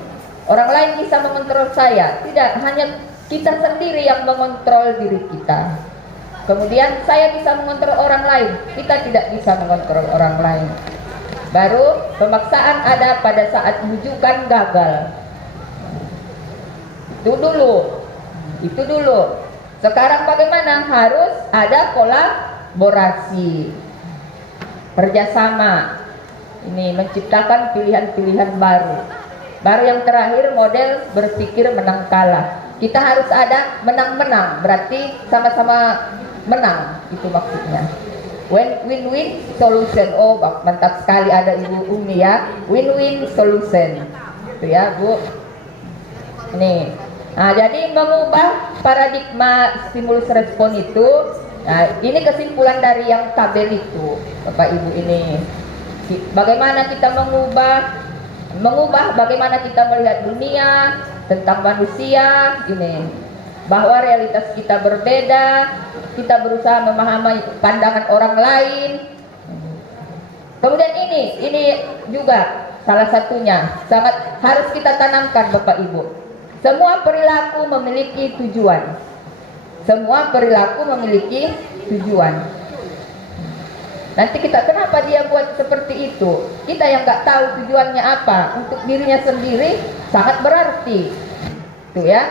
orang lain bisa mengontrol saya, tidak, hanya kita sendiri yang mengontrol diri kita. Kemudian saya bisa mengontrol orang lain, kita tidak bisa mengontrol orang lain. Baru pemaksaan ada pada saat rujukan gagal. Itu dulu. Sekarang bagaimana? Harus ada kolaborasi, kerjasama. Ini menciptakan pilihan-pilihan baru. Baru yang terakhir model berpikir menang kalah. Kita harus ada menang-menang, berarti sama-sama menang, itu maksudnya. Win-win solution. Oh, mantap sekali ada Ibu Umi ya. Win-win solution. Itu ya, Bu. Nih. Nah, jadi mengubah paradigma stimulus respon itu. Nah, ini kesimpulan dari yang tabel itu, Bapak Ibu ini. Bagaimana kita mengubah bagaimana kita melihat dunia, tentang manusia ini. Bahwa realitas kita berbeda, kita berusaha memahami pandangan orang lain. Kemudian ini juga salah satunya sangat harus kita tanamkan Bapak Ibu. Semua perilaku memiliki tujuan. Semua perilaku memiliki tujuan. Nanti kita, kenapa dia buat seperti itu? Kita yang nggak tahu tujuannya apa, untuk dirinya sendiri sangat berarti. Itu ya,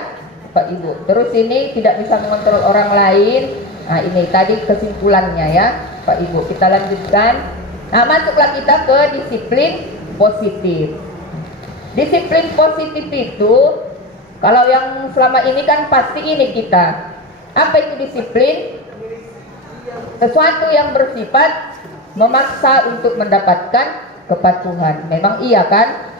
Pak Ibu. Terus ini tidak bisa mengontrol orang lain. Nah, ini tadi kesimpulannya ya, Pak Ibu. Kita lanjutkan. Nah, masuklah kita ke disiplin positif. Disiplin positif itu, kalau yang selama ini kan pasti ini kita. Apa itu disiplin? Sesuatu yang bersifat memaksa untuk mendapatkan kepatuhan. Memang iya kan?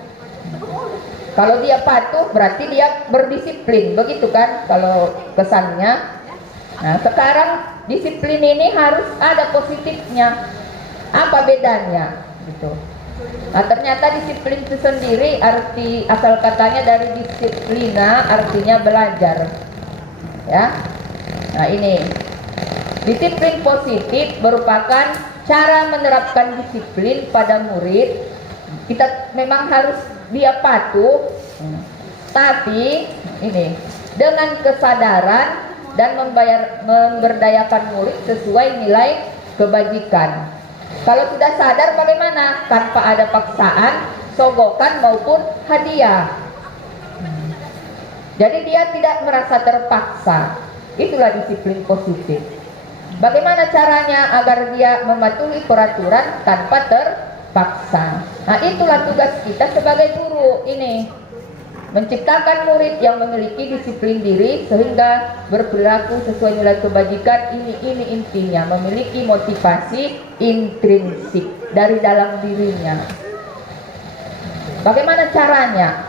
Kalau dia patuh berarti dia berdisiplin, begitu kan kalau kesannya. Nah, sekarang disiplin ini harus ada positifnya. Apa bedanya? Gitu. Nah, ternyata disiplin itu sendiri arti asal katanya dari disiplina, artinya belajar. Ya. Nah, ini disiplin positif merupakan cara menerapkan disiplin pada murid. Kita memang harus dia patuh, tapi ini dengan kesadaran dan memberdayakan murid sesuai nilai kebajikan. Kalau sudah sadar bagaimana? Tanpa ada paksaan, sogokan maupun hadiah. Jadi dia tidak merasa terpaksa. Itulah disiplin positif. Bagaimana caranya agar dia mematuhi peraturan tanpa terpaksa? Nah, itulah tugas kita sebagai guru ini. Menciptakan murid yang memiliki disiplin diri sehingga berperilaku sesuai nilai kebajikan. Ini intinya, memiliki motivasi intrinsik dari dalam dirinya. Bagaimana caranya?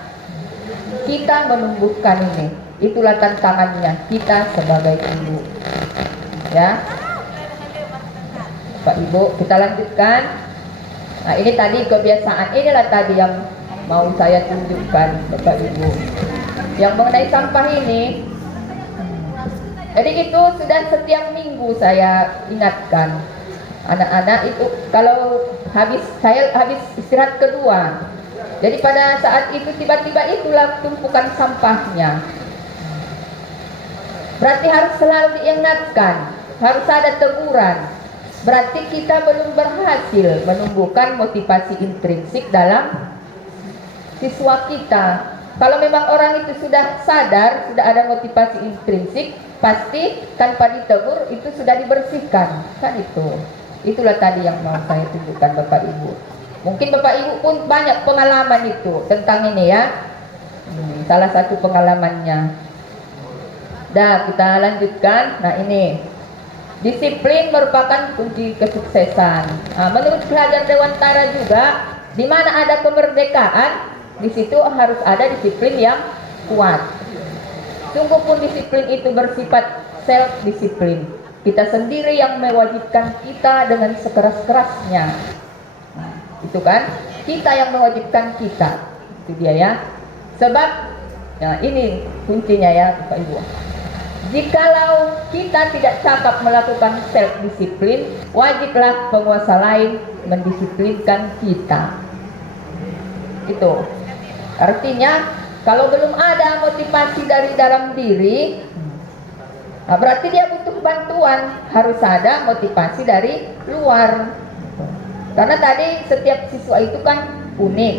Kita menumbuhkan ini. Itulah tantangannya kita sebagai guru. Ya. Pak Ibu, kita lanjutkan. Nah, ini tadi kebiasaan, inilah tadi yang mau saya tunjukkan Bapak Ibu. Yang mengenai sampah ini, jadi itu sudah setiap minggu saya ingatkan anak-anak itu kalau saya habis istirahat kedua. Jadi pada saat itu tiba-tiba itulah tumpukan sampahnya. Berarti harus selalu diingatkan, harus ada teguran. Berarti kita belum berhasil menumbuhkan motivasi intrinsik dalam siswa kita. Kalau memang orang itu sudah sadar, sudah ada motivasi intrinsik, pasti tanpa ditegur itu sudah dibersihkan, kan itu. Itulah tadi yang mau saya tunjukkan Bapak Ibu. Mungkin Bapak Ibu pun banyak pengalaman itu tentang ini ya. Salah satu pengalamannya. Dah, kita lanjutkan. Nah, ini disiplin merupakan kunci kesuksesan. Nah, menurut pelajar Dewantara juga, di mana ada kemerdekaan, di situ harus ada disiplin yang kuat. Sungguh pun disiplin itu bersifat self disiplin. Kita sendiri yang mewajibkan kita dengan sekeras-kerasnya. Nah, itu kan kita yang mewajibkan kita. Itu dia ya. Sebab ya ini kuncinya ya Bapak Ibu. Jikalau kita tidak cakap melakukan self disiplin, wajiblah penguasa lain mendisiplinkan kita. Itu artinya kalau belum ada motivasi dari dalam diri, nah berarti dia butuh bantuan. Harus ada motivasi dari luar. Karena tadi setiap siswa itu kan unik.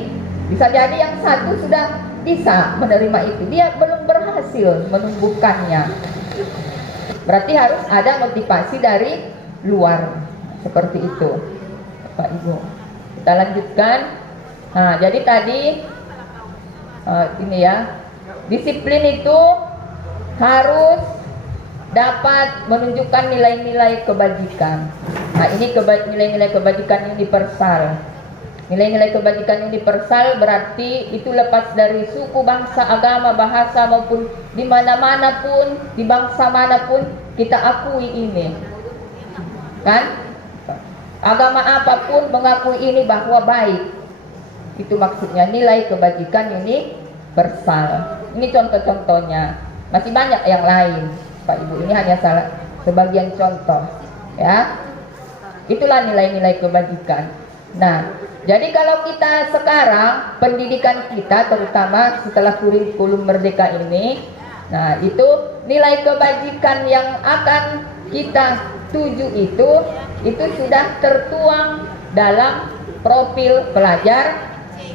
Bisa jadi yang satu sudah bisa menerima itu, dia belum berhasil menumbuhkannya. Berarti harus ada motivasi dari luar. Seperti itu Bapak Ibu. Kita lanjutkan. Nah, jadi tadi ini ya, disiplin itu harus dapat menunjukkan nilai-nilai kebajikan. Nah, ini nilai-nilai kebajikan universal. Nilai-nilai kebajikan universal berarti itu lepas dari suku, bangsa, agama, bahasa maupun di mana-mana pun, di bangsa manapun kita akui ini. Kan? Agama apapun mengakui ini bahwa baik. Itu maksudnya nilai kebajikan universal. Ini contoh-contohnya. Masih banyak yang lain, Pak Ibu. Ini hanya salah sebagian contoh, ya. Itulah nilai-nilai kebajikan. Nah, jadi kalau kita sekarang pendidikan kita terutama setelah kurikulum merdeka ini, nah itu nilai kebajikan yang akan kita tuju itu sudah tertuang dalam profil pelajar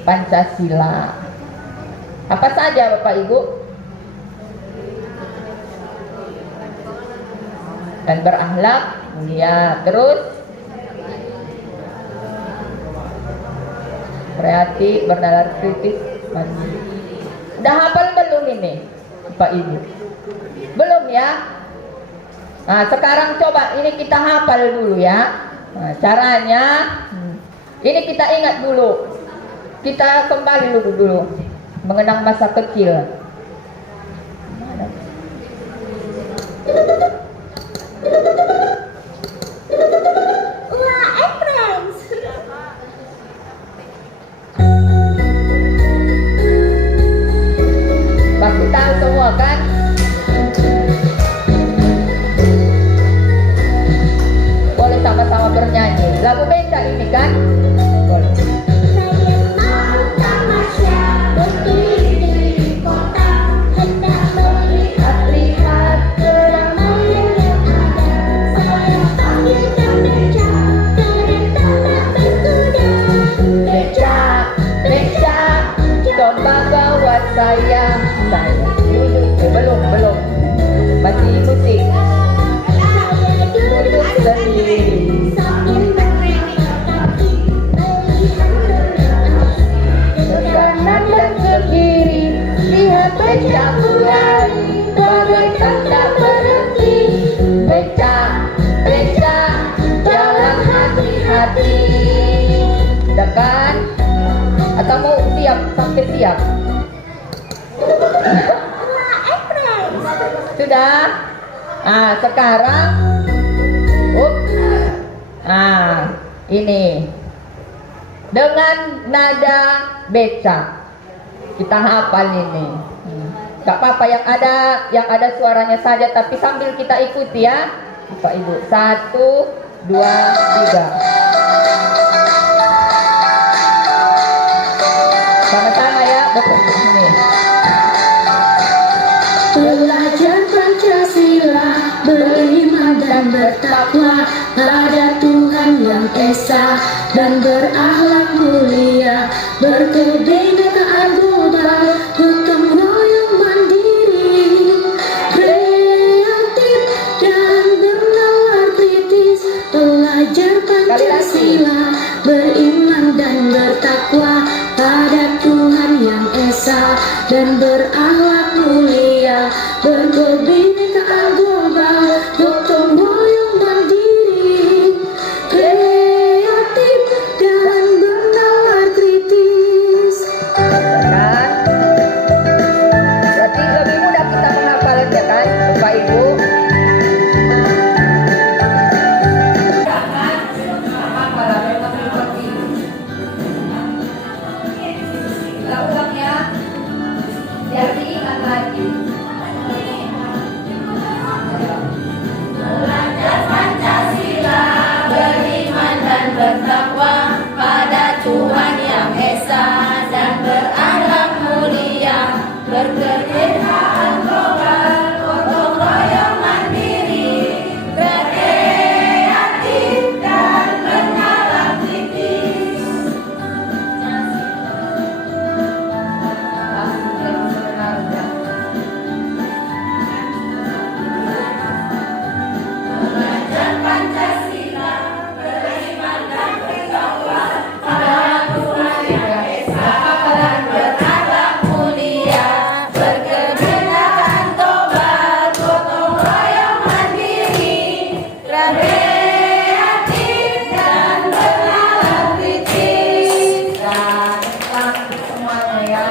Pancasila. Apa saja Bapak Ibu? Dan berakhlak mulia, terus kreatif, bernalar kritis, mandiri. Udah hafal belum ini Bapak Ibu? Belum ya? Nah, sekarang coba ini kita hafal dulu ya. Nah, caranya ini kita ingat dulu. Kita kembali dulu mengenang masa kecil. Pasti tahu semua kan? Boleh sama-sama bernyanyi. Lagu beda ini kan? Boleh. Saya belum masih musik duduk sendiri ke kanan dan ke kiri, lihat becak berlari bagaikan tak berhenti. Becak jalan hati-hati. Udah kan? Atau mau siap sampai siap? Sudah. Nah, sekarang Nah, ini dengan nada becak kita hafal ini. Gak apa-apa yang ada suaranya saja, tapi sambil kita ikuti ya, Bapak Ibu. 1, 2, 3. Sama-sama ya, Bapak Ibu. Ini. Belajar Pancasila, beriman dan bertakwa pada Tuhan yang Esa, dan berakhlak mulia, berkebinekaan global, gotong royong mandiri, kreatif dan bernalar kritis. Belajar Pancasila, beriman dan bertakwa pada Tuhan yang Esa, dan berakhlak mulia, berkebinekaan global, gotong royong mandiri, kreatif dan bernalar kritis. Kan? Berarti lebih mudah kita menghafalnya kan, Bapak Ibu? Kita ulang ya, biar diingat lagi. Belajar Pancasila, beriman dan bertakwa pada Tuhan yang Esa, dan berakhlak mulia, berkebinekaan global, gotong royong mandiri, kreatif dan bernalar kritis. Belajar Pancasila, beriman dan bertakwa pada Tuhan yang Esa, dan berakhlak mulia, berkebinekaan global, gotong royong mandiri, kreatif dan bernalar kritis. Dan semuanya ya.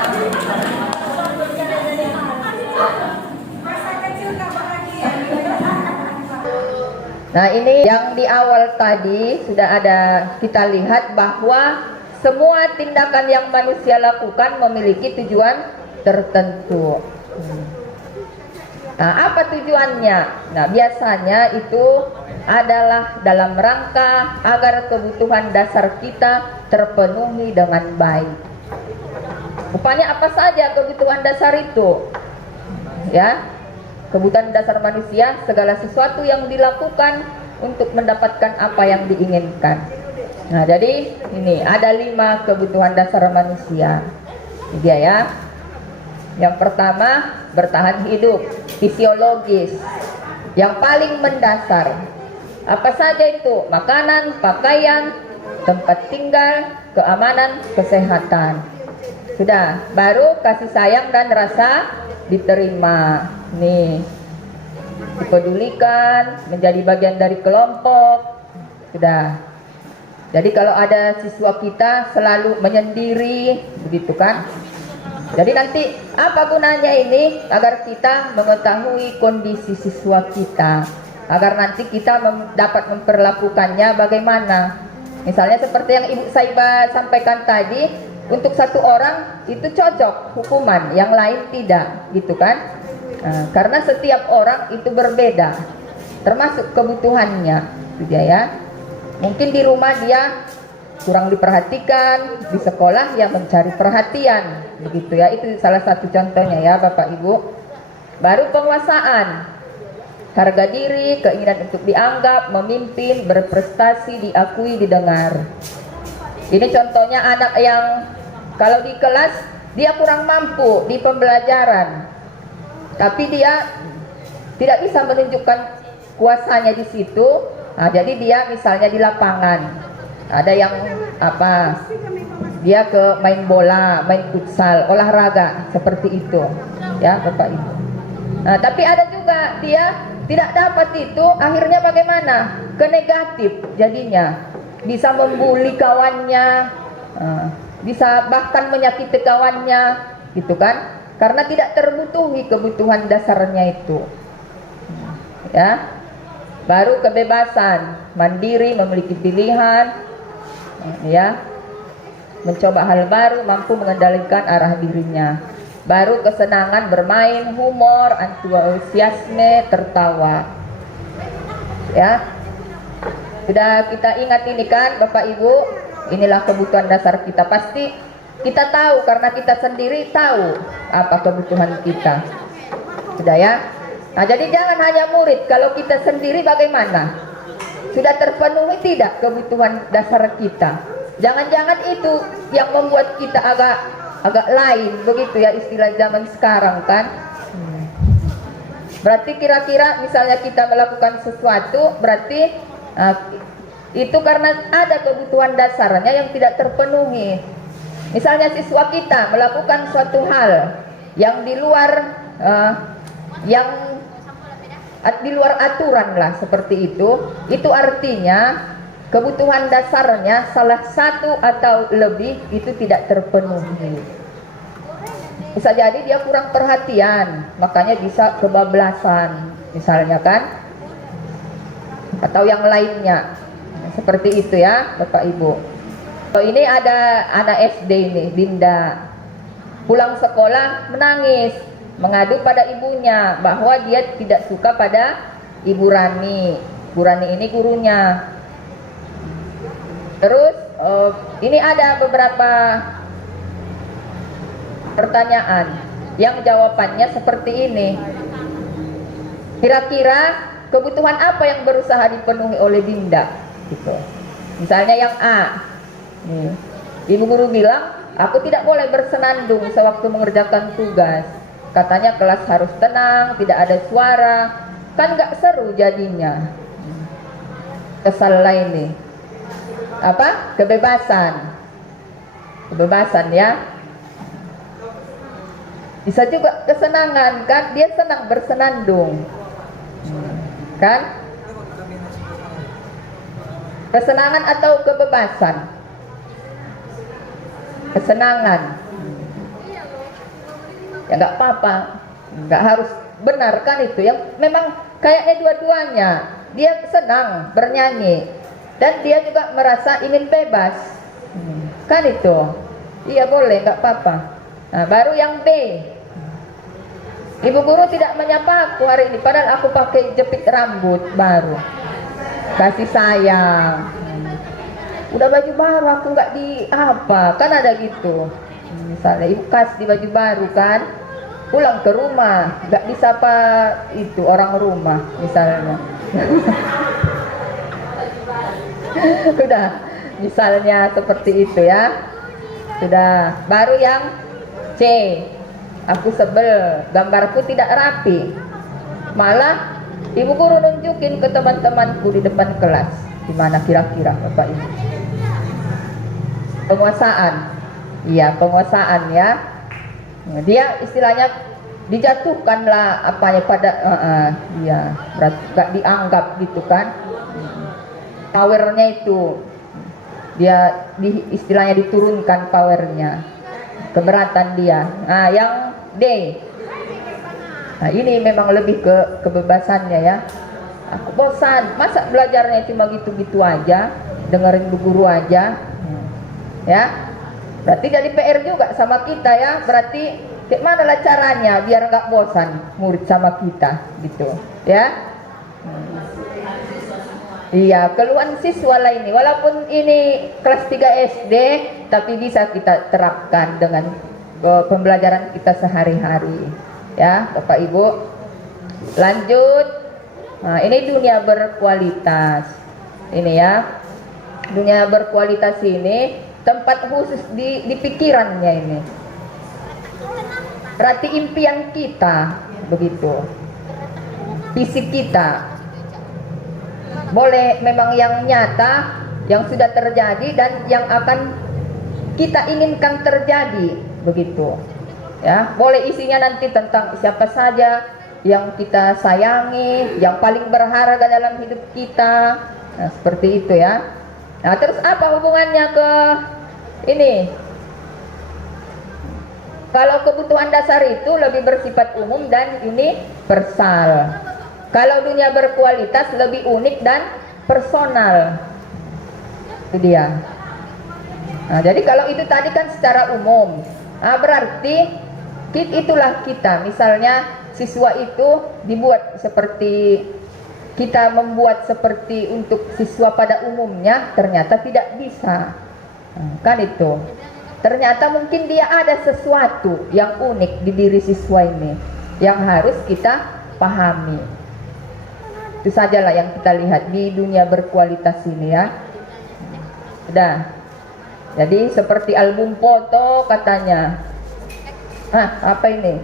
Nah, ini yang di awal tadi sudah ada kita lihat bahwa semua tindakan yang manusia lakukan memiliki tujuan tertentu. Nah, apa tujuannya? Nah, biasanya itu adalah dalam rangka agar kebutuhan dasar kita terpenuhi dengan baik. Rupanya apa saja kebutuhan dasar itu? Ya, kebutuhan dasar manusia, segala sesuatu yang dilakukan untuk mendapatkan apa yang diinginkan. Nah, jadi ini ada 5 kebutuhan dasar manusia. Ini dia ya. Yang pertama, bertahan hidup, fisiologis. Yang paling mendasar. Apa saja itu? Makanan, pakaian, tempat tinggal, keamanan, kesehatan. Sudah, baru kasih sayang dan rasa diterima. Nih, dipedulikan, menjadi bagian dari kelompok. Sudah. Jadi kalau ada siswa kita selalu menyendiri, begitu kan? Jadi nanti apa gunanya ini? Agar kita mengetahui kondisi siswa kita, agar nanti kita dapat memperlakukannya bagaimana. Misalnya seperti yang Ibu Saiba sampaikan tadi, untuk satu orang itu cocok hukuman, yang lain tidak, gitu kan? Nah, karena setiap orang itu berbeda, termasuk kebutuhannya, gitu ya. Mungkin di rumah dia kurang diperhatikan, di sekolah ya mencari perhatian, begitu ya. Itu salah satu contohnya ya, Bapak Ibu. Baru penguasaan, harga diri, keinginan untuk dianggap, memimpin, berprestasi, diakui, didengar. Ini contohnya anak yang kalau di kelas dia kurang mampu di pembelajaran, tapi dia tidak bisa menunjukkan kuasanya di situ. Nah, jadi dia misalnya di lapangan ada yang apa, dia ke main bola, main futsal, olahraga seperti itu ya Bapak Ibu. Nah, tapi ada juga dia tidak dapat itu, akhirnya bagaimana? Ke negatif jadinya, bisa membuli kawannya, bisa bahkan menyakiti kawannya, gitu kan? Karena tidak terbutuhi kebutuhan dasarnya itu. Ya. Baru kebebasan, mandiri, memiliki pilihan, ya, mencoba hal baru, mampu mengendalikan arah dirinya. Baru kesenangan bermain, humor, antusiasme, tertawa. Ya, sudah kita ingat ini kan Bapak Ibu, inilah kebutuhan dasar kita. Pasti kita tahu karena kita sendiri tahu apa kebutuhan kita. Sudah ya. Nah, jadi jangan hanya murid, kalau kita sendiri bagaimana? Sudah terpenuhi tidak kebutuhan dasar kita? Jangan-jangan itu yang membuat kita agak lain, begitu ya istilah zaman sekarang kan? Berarti kira-kira misalnya kita melakukan sesuatu, berarti itu karena ada kebutuhan dasarnya yang tidak terpenuhi. Misalnya siswa kita melakukan suatu hal yang di luar aturan lah seperti itu artinya kebutuhan dasarnya salah satu atau lebih itu tidak terpenuhi. Bisa jadi dia kurang perhatian, makanya bisa kebablasan misalnya kan, atau yang lainnya seperti itu ya Bapak Ibu. So, ini ada anak SD ini, Dinda, pulang sekolah menangis, mengadu pada ibunya bahwa dia tidak suka pada Ibu Rani. Ibu Rani ini gurunya. Terus ini ada beberapa pertanyaan yang jawabannya seperti ini. Kira-kira kebutuhan apa yang berusaha dipenuhi oleh Dinda? Gitu. Misalnya yang A, ibu guru bilang, aku tidak boleh bersenandung sewaktu mengerjakan tugas. Katanya kelas harus tenang, tidak ada suara, kan gak seru jadinya. Kesal lain nih. Apa? Kebebasan ya. Bisa juga kesenangan kan, dia senang bersenandung. Kan? Kesenangan atau kebebasan? Kesenangan. Ya nggak apa-apa, nggak harus benar kan itu. Yang memang kayaknya dua-duanya. Dia senang bernyanyi dan dia juga merasa ingin bebas. Kan itu. Iya boleh, nggak apa-apa. Nah, baru yang B. Ibu guru tidak menyapa aku hari ini, padahal aku pakai jepit rambut baru. Kasih sayang. Udah baju baru aku nggak di apa, kan ada gitu. Misalnya ibu kasih baju baru kan, pulang ke rumah nggak disapa itu orang rumah misalnya. Sudah, misalnya seperti itu ya. Sudah, baru yang C. Aku sebel, gambarku tidak rapi. Malah ibu guru nunjukin ke teman-temanku di depan kelas. Di mana kira-kira Bapak Ibu? Penguasaan. Iya, penguasaan ya. Dia istilahnya dijatuhkanlah apanya pada dia berarti gak dianggap gitu kan. Powernya itu dia istilahnya diturunkan powernya, keberatan dia. Nah, yang D. Nah, ini memang lebih ke kebebasannya ya. Aku bosan, masa belajarnya cuma gitu-gitu aja, dengerin bu guru aja. Ya. Berarti jadi PR juga sama kita ya. Berarti gimana lah caranya biar nggak bosan murid sama kita gitu ya. Iya, keluhan siswa lain ini walaupun ini kelas 3 SD tapi bisa kita terapkan dengan pembelajaran kita sehari-hari ya Bapak Ibu. Lanjut. Nah, ini dunia berkualitas. Ini ya. Dunia berkualitas ini tempat khusus di pikirannya ini. Berarti impian kita begitu. Fisik kita. Boleh memang yang nyata, yang sudah terjadi dan yang akan kita inginkan terjadi begitu. Ya, boleh isinya nanti tentang siapa saja yang kita sayangi, yang paling berharga dalam hidup kita. Nah, seperti itu ya. Nah, terus apa hubungannya ke ini? Kalau kebutuhan dasar itu lebih bersifat umum dan ini universal. Kalau dunia berkualitas lebih unik dan personal. Itu dia. Nah, jadi kalau itu tadi kan secara umum. Nah, berarti itulah kita. Misalnya siswa itu dibuat seperti kita membuat seperti untuk siswa pada umumnya, ternyata tidak bisa. Nah, kan itu. Ternyata mungkin dia ada sesuatu yang unik di diri siswa ini yang harus kita pahami. Itu sajalah yang kita lihat di dunia berkualitas ini ya. Sudah. Jadi seperti album foto katanya. Apa ini?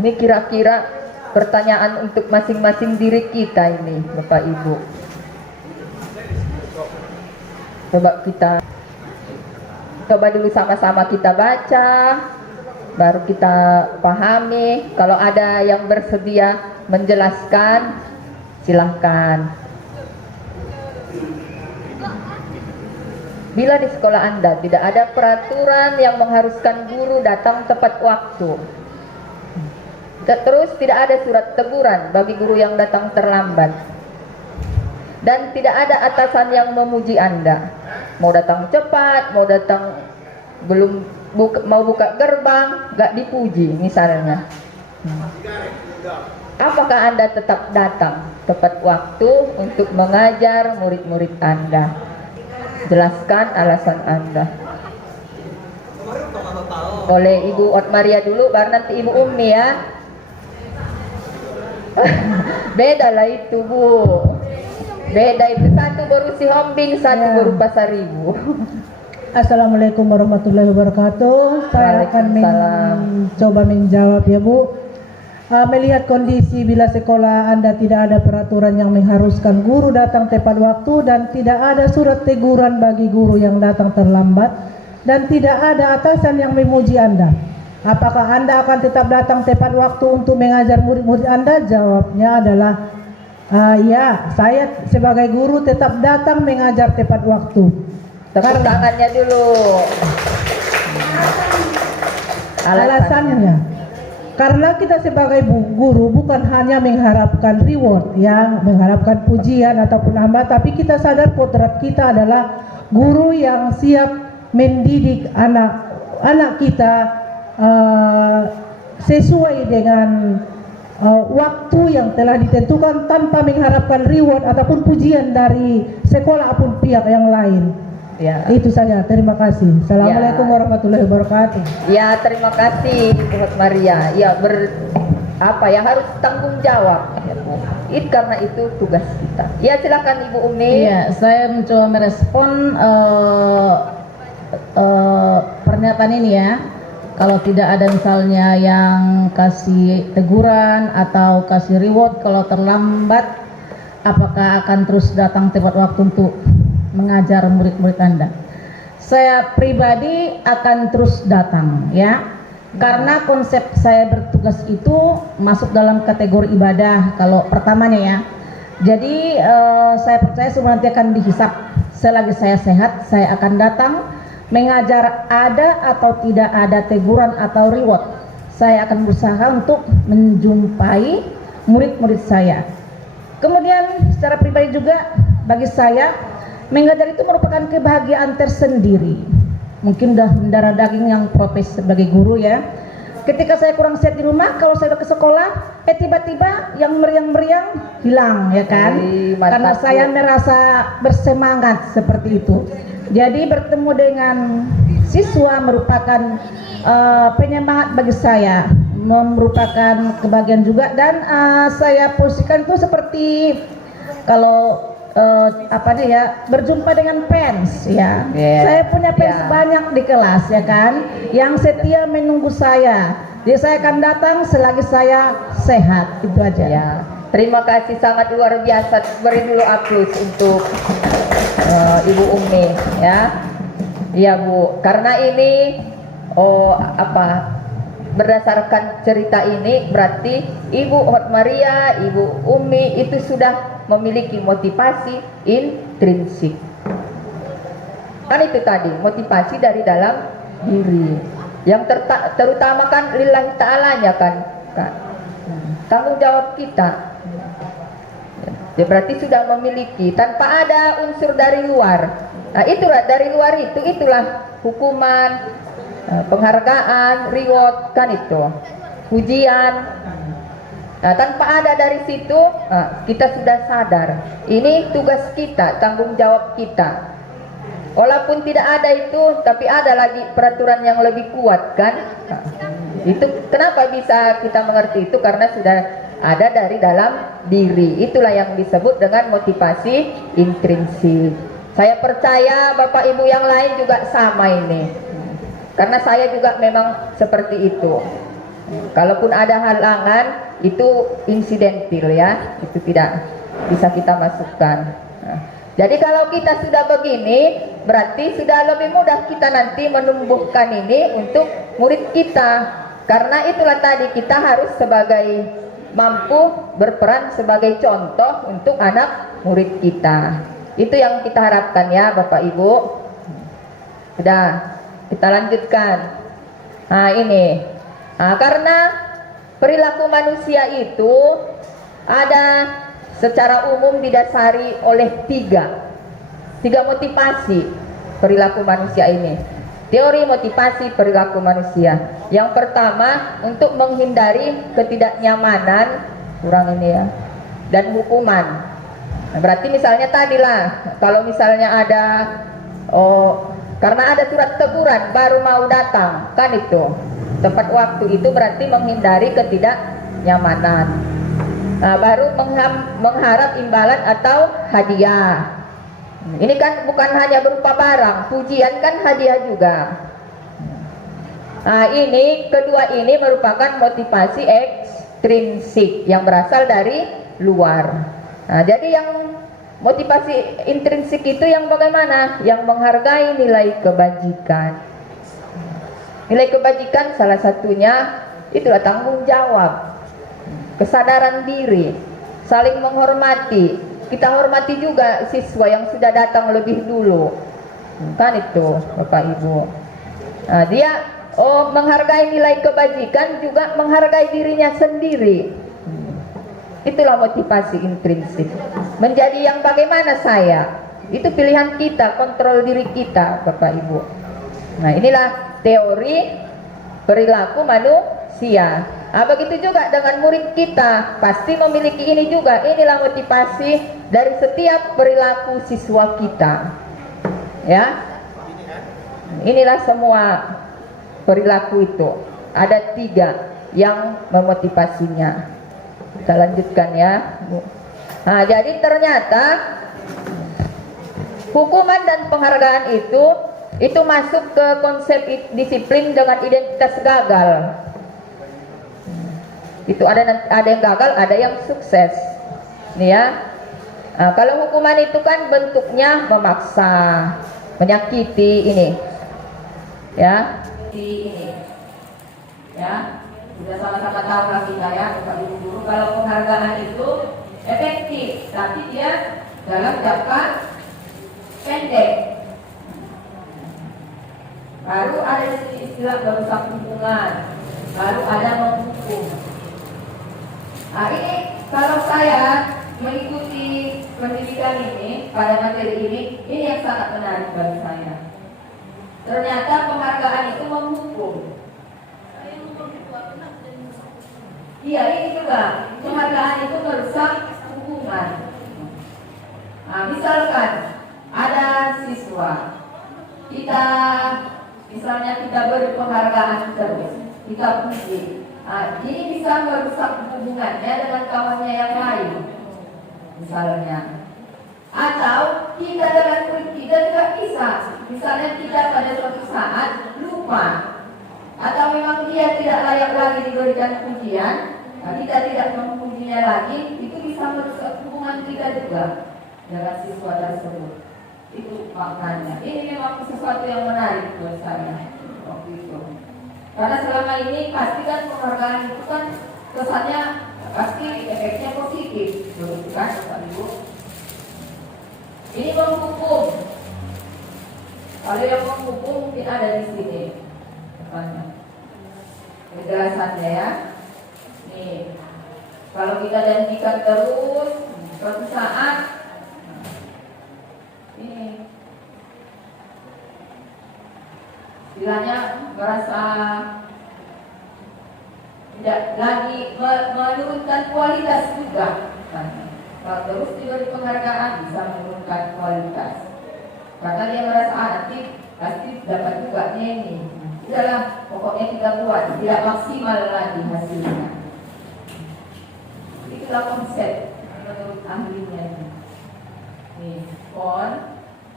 Ini kira-kira pertanyaan untuk masing-masing diri kita ini, Bapak Ibu. Coba dulu sama-sama kita baca, baru kita pahami. Kalau ada yang bersedia menjelaskan, silahkan. Bila di sekolah Anda tidak ada peraturan yang mengharuskan guru datang tepat waktu, terus tidak ada surat teguran bagi guru yang datang terlambat, dan tidak ada atasan yang memuji Anda, mau datang cepat, mau datang belum mau buka gerbang gak dipuji misalnya, apakah Anda tetap datang tepat waktu untuk mengajar murid-murid Anda? Jelaskan alasan Anda. Oleh Ibu Otmaria dulu, baru nanti Ibu Ummi ya. Beda lah itu Bu, beda itu, satu baru si Hombing, satu baru Pasar Ibu. Assalamualaikum warahmatullahi wabarakatuh. Saya akan mencoba menjawab ya Bu. Melihat kondisi bila sekolah Anda tidak ada peraturan yang mengharuskan guru datang tepat waktu, dan tidak ada surat teguran bagi guru yang datang terlambat, dan tidak ada atasan yang memuji Anda, apakah Anda akan tetap datang tepat waktu untuk mengajar murid-murid Anda? Jawabnya adalah ya, saya sebagai guru tetap datang mengajar tepat waktu. Tepuk tangannya dulu. Alasannya, karena kita sebagai guru bukan hanya mengharapkan reward, ya, mengharapkan pujian ataupun hamba, tapi kita sadar kodrat kita adalah guru yang siap mendidik anak-anak kita sesuai dengan waktu yang telah ditentukan tanpa mengharapkan reward ataupun pujian dari sekolah ataupun pihak yang lain. Ya. Itu saja. Terima kasih. Assalamualaikum warahmatullahi wabarakatuh. Ya, terima kasih Bu Maria. Ya, harus tanggung jawab. Ya, Bu. Karena itu tugas kita. Ya, silakan Ibu Umi. Iya, saya mencoba merespon pernyataan ini ya. Kalau tidak ada misalnya yang kasih teguran atau kasih reward kalau terlambat, apakah akan terus datang tepat waktu untuk mengajar murid-murid Anda? Saya pribadi akan terus datang ya, karena konsep saya bertugas itu masuk dalam kategori ibadah kalau pertamanya ya. Jadi saya percaya semua nanti akan dihisap. Selagi saya sehat, saya akan datang mengajar, ada atau tidak ada teguran atau reward. Saya akan berusaha untuk menjumpai murid-murid saya. Kemudian secara pribadi juga bagi saya mengajar itu merupakan kebahagiaan tersendiri. Mungkin udah mendarah daging yang protes sebagai guru ya. Ketika saya kurang sehat di rumah, kalau saya ke sekolah, tiba-tiba yang meriang-meriang hilang ya kan? Karena saya merasa bersemangat seperti itu. Jadi bertemu dengan siswa merupakan penyemangat bagi saya, merupakan kebahagiaan juga, dan saya posisikan itu seperti kalau berjumpa dengan fans ya. Saya punya fans banyak di kelas ya kan, yang setia menunggu saya. Jadi saya akan datang selagi saya sehat, itu aja. Ya, terima kasih, sangat luar biasa. Beri dulu aplaus untuk Ibu Umi ya. Iya Bu, karena ini berdasarkan cerita ini berarti Ibu Hot Maria, Ibu Umi itu sudah memiliki motivasi intrinsik. Kan itu tadi, motivasi dari dalam diri. Yang terutama kan lillahi ta'alanya kan. Tanggung jawab kita. Ya, berarti sudah memiliki tanpa ada unsur dari luar. Nah, itulah dari luar itulah hukuman, penghargaan, reward kan itu, pujian. Nah, tanpa ada dari situ, kita sudah sadar. Ini tugas kita, tanggung jawab kita. Walaupun tidak ada itu, tapi ada lagi peraturan yang lebih kuat kan? Nah, itu kenapa bisa kita mengerti itu? Karena sudah ada dari dalam diri. Itulah yang disebut dengan motivasi intrinsik. Saya percaya Bapak Ibu yang lain juga sama ini. Karena saya juga memang seperti itu. Kalaupun ada halangan, itu insidental ya, itu tidak bisa kita masukkan. Nah, jadi kalau kita sudah begini, berarti sudah lebih mudah kita nanti menumbuhkan ini untuk murid kita. Karena itulah tadi kita harus sebagai mampu berperan sebagai contoh untuk anak murid kita. Itu yang kita harapkan ya Bapak Ibu. Sudah, kita lanjutkan. Nah ini, karena perilaku manusia itu ada secara umum didasari oleh tiga motivasi perilaku manusia ini. Teori motivasi perilaku manusia. Yang pertama, untuk menghindari ketidaknyamanan, kurang ini ya, dan hukuman. Nah, berarti misalnya tadilah, kalau misalnya ada karena ada surat teguran baru mau datang, kan itu tepat waktu, itu berarti menghindari ketidaknyamanan. Nah, baru mengharap imbalan atau hadiah. Ini kan bukan hanya berupa barang, pujian kan hadiah juga. Nah, ini kedua ini merupakan motivasi ekstrinsik yang berasal dari luar. Nah, jadi yang motivasi intrinsik itu yang bagaimana? Yang menghargai nilai kebajikan. Nilai kebajikan salah satunya itulah tanggung jawab, kesadaran diri, saling menghormati. Kita hormati juga siswa yang sudah datang lebih dulu, kan itu Bapak Ibu. Nah, dia menghargai nilai kebajikan juga menghargai dirinya sendiri. Itulah motivasi intrinsik. Menjadi yang bagaimana saya, itu pilihan kita, kontrol diri kita, Bapak Ibu. Nah, inilah teori perilaku manusia. Nah, begitu juga dengan murid kita, pasti memiliki ini juga. Inilah motivasi dari setiap perilaku siswa kita. Ya, inilah semua perilaku itu. Ada 3 yang memotivasinya. Kita lanjutkan ya. Nah, jadi ternyata hukuman dan penghargaan itu masuk ke konsep disiplin dengan identitas gagal. Itu ada yang gagal, ada yang sukses. Nih ya. Nah, kalau hukuman itu kan bentuknya memaksa, menyakiti ini. Ya. Ini. Ya. Sudah sama-sama tahu lah kita ya, Bapak Ibu guru, kalau penghargaan itu efektif, tapi dia dalam jangka pendek. Baru ada istilah merusak hubungan, baru ada menghukum. Nah, ini kalau saya mengikuti pendidikan ini pada materi ini yang sangat menarik bagi saya. Ternyata penghargaan itu menghukum. Iya, ini juga penghargaan itu merusak hubungan. Nah, misalkan ada siswa, misalnya kita beri penghargaan terus, kita puji. Nah, ini bisa merusak hubungannya dengan kawannya yang lain, misalnya. Atau kita dengan murid kita juga bisa, misalnya kita pada suatu saat lupa, atau memang dia tidak layak lagi diberikan pujian, nah kita tidak memujinya lagi, itu bisa merusak hubungan kita juga dengan siswa tersebut. Itu maknanya. Ini memang sesuatu yang menarik buat saya waktu itu. Karena selama ini pasti kan penghargaan itu kan kesannya pasti efeknya positif, betul kan Bapak Ibu? Ini menghukum. Kalau yang menghukum mungkin ada di sini. Penjelasannya ya. Nih, kalau kita janjikan terus, suatu saat ini istilahnya merasa tidak lagi menurunkan kualitas juga. Kalau terus diberi penghargaan bisa menurunkan kualitas. Karena dia merasa nanti pasti dapat juga ini. Udahlah, pokoknya kita buat, tidak maksimal lagi hasilnya. Itulah konsep menurut ahlinya. Nih,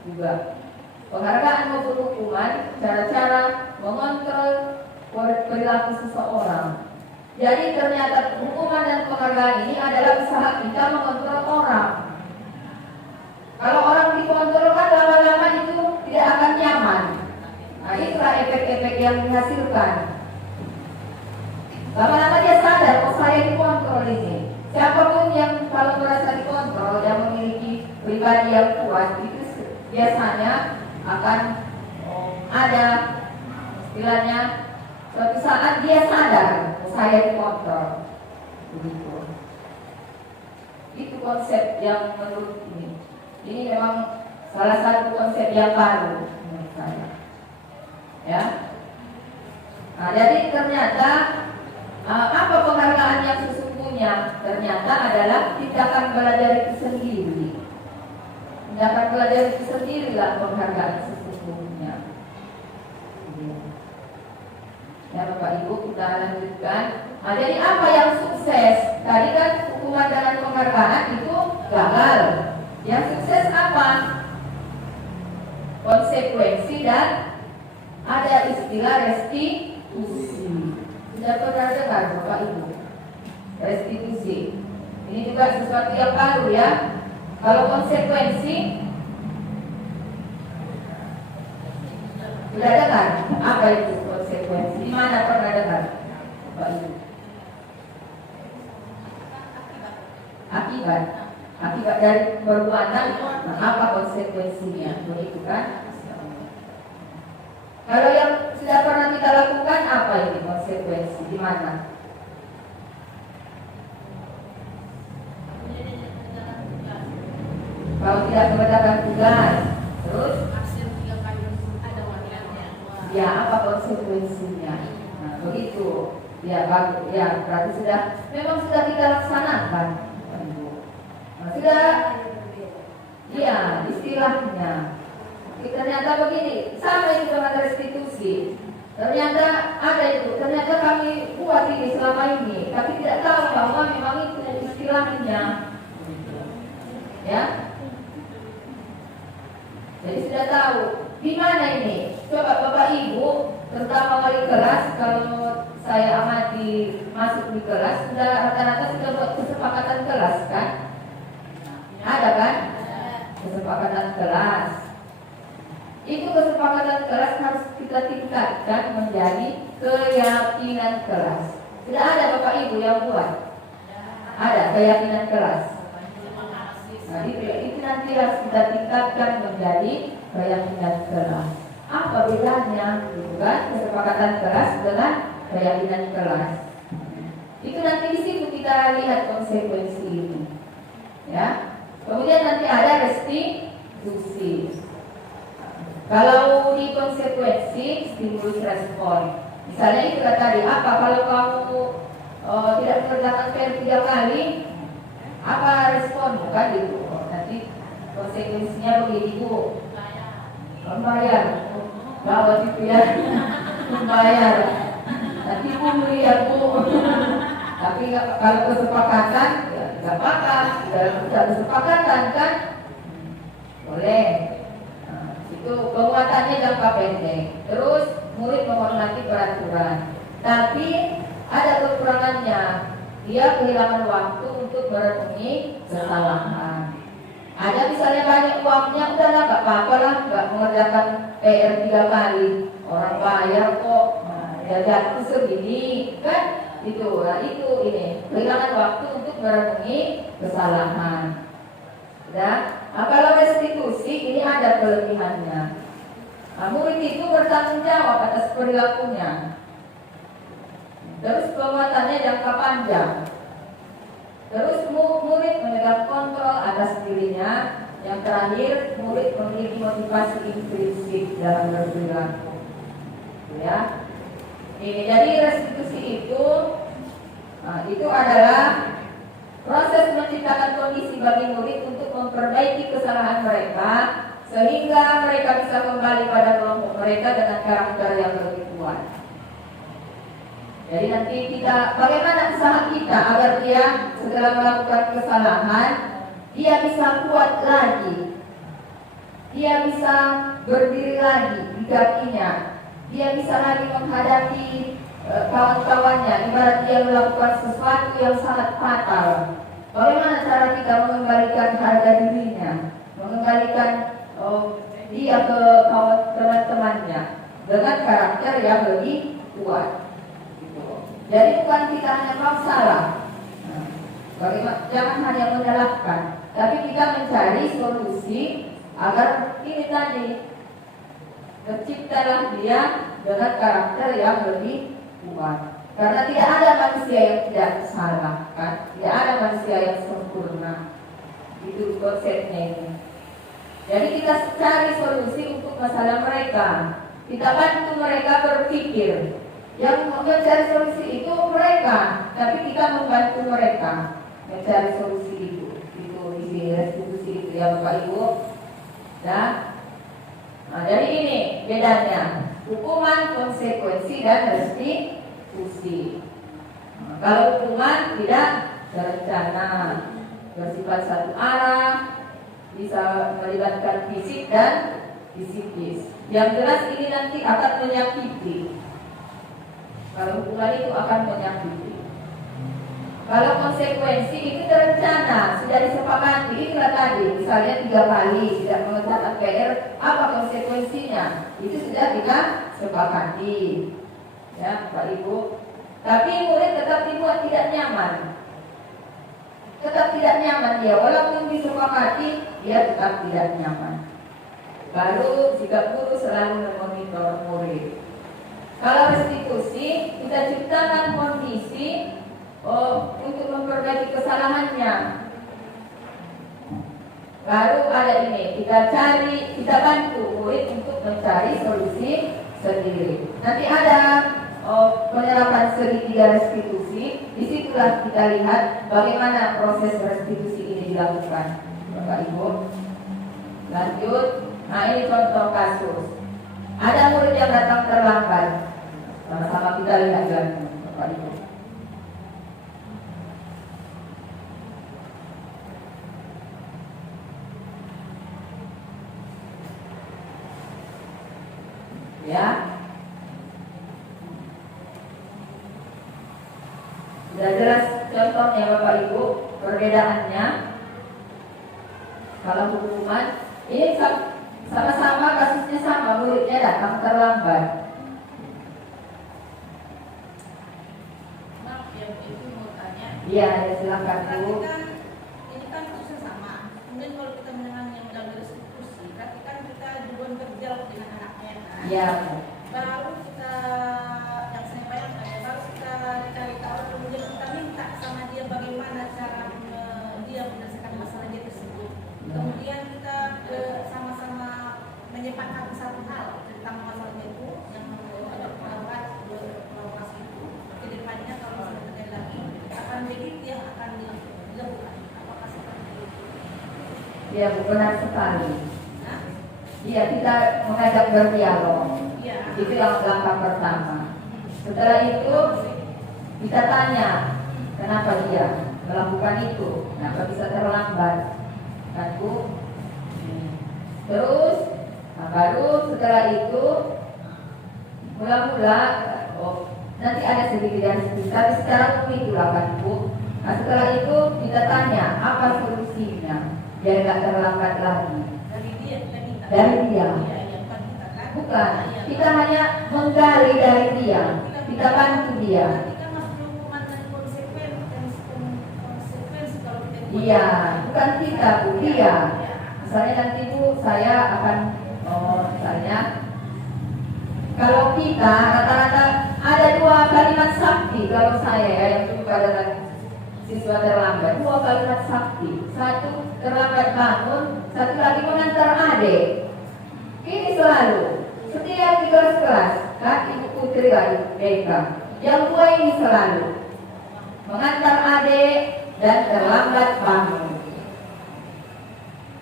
juga penghargaan maupun hukuman, cara-cara mengontrol perilaku seseorang. Jadi ternyata hukuman dan penghargaan ini adalah usaha kita mengontrol orang. Kalau orang dikontrol kan lama-lama itu tidak akan nyaman. Nah, itulah efek-efek yang dihasilkan. Lama-lama dia sadar, oh saya dikontrol ini. Siapapun yang kalau merasa dikontrol, yang memiliki pribadi yang kuat, itu biasanya akan ada istilahnya suatu saat dia sadar, oh saya dikontrol. Begitu. Itu konsep yang menurut ini. Ini memang salah satu konsep yang baru menurut saya. Ya. Nah, jadi ternyata apa penghargaan yang sesungguhnya? Ternyata adalah tindakan belajar itu sendiri. Tindakan belajar itu sendirilah penghargaan sesungguhnya. Ya Bapak Ibu, kita lanjutkan. Nah, jadi apa yang sukses? Tadi kan hukuman dengan penghargaan itu gagal. Yang sukses apa? Konsekuensi dan ada istilah restitusi. Sudah pernah dengar Bapak Ibu? Restitusi. Ini juga sesuatu yang baru ya. Kalau konsekuensi sudah dengar? Apa itu konsekuensi? Di mana pernah dengar Bapak Ibu? Akibat dari perbuatan, apa konsekuensinya? Begitu kan? Kalau yang sudah pernah kita lakukan konsekuensi di mana? Kalau tidak mengerjakan tugas, terus ya apa konsekuensinya? Nah, begitu. Ya bagus. Ya berarti memang sudah kita laksanakan. Nah, sudah. Iya, istilahnya. Ternyata begini, sama itu dengan restitusi. Ternyata ada itu, ternyata kami buat ini selama ini, tapi tidak tahu bahwa memang itu istilahnya. Ya. Jadi sudah tahu di mana ini. Coba Bapak Ibu, terutama wali kelas, kalau saya amati masuk di kelas, sudah rata-rata sudah buat kesepakatan kelas kan? Ada kan? Kesepakatan kelas. Itu kesepakatan kelas harus kita tingkatkan menjadi keyakinan kelas. Sudah ada Bapak Ibu yang buat? Ada keyakinan kelas. Nah, itu nanti harus kita tingkatkan menjadi keyakinan kelas. Apa bedanya? Gitu kan? Kesepakatan kelas dengan keyakinan kelas. Itu nanti di situ kita lihat konsekuensi itu. Ya. Kemudian nanti ada restitusi. Kalau di konsekuensi stimulus respon. Misalnya itu tadi apa kalau kamu tidak mengerjakan PR 3 kali, apa respon bukan gitu. Nanti konsekuensinya begini Bu, membayar bawa itu ya, membayar nanti Bu melihat Bu. Tapi kalau kesepakatan ya nggak apa-apa, sudah kesepakatan kan boleh. Nah, itu penguatannya jangka pendek. Terus murid menghormati peraturan, tapi ada kekurangannya. Dia kehilangan waktu untuk merenungi kesalahan. Ada misalnya banyak uangnya, udahlah nggak apa-apa lah, nggak mengerjakan PR 3 kali, orang bayar kok. Nah, ya jatuh segini kan? Itu, nah itu ini kehilangan waktu untuk merenungi kesalahan. Ya, nah, kalau restitusi ini ada kelebihannya. Nah, murid itu bertanggung jawab atas perilakunya. Terus penguatannya jangka panjang. Terus murid memegang kontrol atas dirinya. Yang terakhir, murid memiliki motivasi intrinsik dalam berperilaku. Ya, ini jadi restitusi itu adalah proses menciptakan kondisi bagi murid untuk memperbaiki kesalahan mereka sehingga mereka bisa kembali pada kelompok mereka dengan karakter yang lebih kuat. Jadi nanti kita bagaimana usaha kita agar dia setelah melakukan kesalahan dia bisa kuat lagi, dia bisa berdiri lagi di kakinya, dia bisa lagi menghadapi kawan-kawannya. Ibarat dia melakukan sesuatu yang sangat fatal, bagaimana cara kita mengembalikan harga dirinya, mengembalikan dia ke kawan teman-temannya dengan karakter yang lebih kuat. Jadi bukan kita hanya mau salah, jangan hanya menyalahkan, tapi kita mencari solusi agar ini tadi terciptalah dia dengan karakter yang lebih kuat. Karena tidak ada manusia yang tidak salah, kan? Tidak ada manusia yang sempurna. Itu konsepnya ini. Jadi kita cari solusi untuk masalah mereka. Kita bantu mereka berpikir. Yang mencari solusi itu mereka, tapi kita membantu mereka mencari solusi itu. Itu isi restitusi itu ya Bapak Ibu. Nah, jadi ini bedanya hukuman, konsekuensi dan restitusi. Nah, kalau hukuman tidak terencana, bersifat satu arah, bisa melibatkan fisik dan psikis. Yang jelas ini nanti akan menyakiti. Kalau hukuman itu akan menyakiti. Kalau konsekuensi itu terencana, sudah disepakati. Itulah tadi, misalnya 3 kali tidak mengerjakan PR, apa konsekuensinya? Itu sudah kita sepakati, ya Pak Ibu. Tapi murid tetap dibuat tidak nyaman. Tetap tidak nyaman dia, walaupun disepakati, dia tetap tidak nyaman. Baru jika guru selalu memonitor murid. Kalau restitusi solusi, kita ciptakan kondisi untuk memperbaiki kesalahannya. Baru ada ini, kita bantu murid untuk mencari solusi sendiri. Nanti ada penerapan segitiga restitusi. Disitulah kita lihat bagaimana proses restitusi ini dilakukan, Bapak Ibu. Lanjut, nah ini contoh kasus. Ada murid yang datang terlambat. Sama-sama kita lihat kan, Bapak Ibu. Ya, sudah jelas contohnya Bapak Ibu, perbedaannya. Kalau hukuman ini sama-sama kasusnya sama, muridnya datang terlambat. Maaf ya Bu, Ibu mau tanya. Iya, ya silakan Bu. Ini kan kasusnya sama. Kemudian kalau kita mendengar yang melalui restitusi, berarti kan kita juga berdialog dengan anaknya kan? Iya. Baru kita yang saya bayangkan ya, baru kita cari tahu, kemudian kita minta sama dia bagaimana cara dia menyelesaikan masalah dia tersebut. Kemudian kita sama-sama menyepakati satu hal tentang masalahnya itu yang ada perawat provokasi itu. Kedepannya kalau misalnya terjadi lagi akan begitu yang akan dilakukan. Apakah seperti itu? Ya, benar sekali. Nah, Iya, kita mengajak berdialog. iya. Itu yang langkah pertama. Setelah itu kita tanya kenapa dia melakukan itu, kenapa bisa terlambat, kan Bu? Terus, nah baru setelah itu mula-mula, nanti ada sedikit tapi secara umum itulah kan Bu. Nah setelah itu kita tanya apa solusinya biar nggak terlambat lagi. Dari dia kita minta. Dari dia. Iya, iya, bukan kita kan? Bukan, kita hanya menggali dari dia, kita bantu dia. Berarti kan masuk hukuman dan konsekuensi kalau kita buat. Iya, bukan kita Bu, dia. Iya. Misalnya nanti Bu, saya akan, misalnya, kalau kita rata-rata ada 2 kalimat sakti kalau saya yang jumpa dengan siswa terlambat, 2 kalimat sakti. Satu terlambat bangun, satu lagi mengantar adik. Ini selalu setiap di kelas-kelas kan Ibu Putri lagi Deka. Yang 2 ini selalu mengantar adik dan terlambat bangun.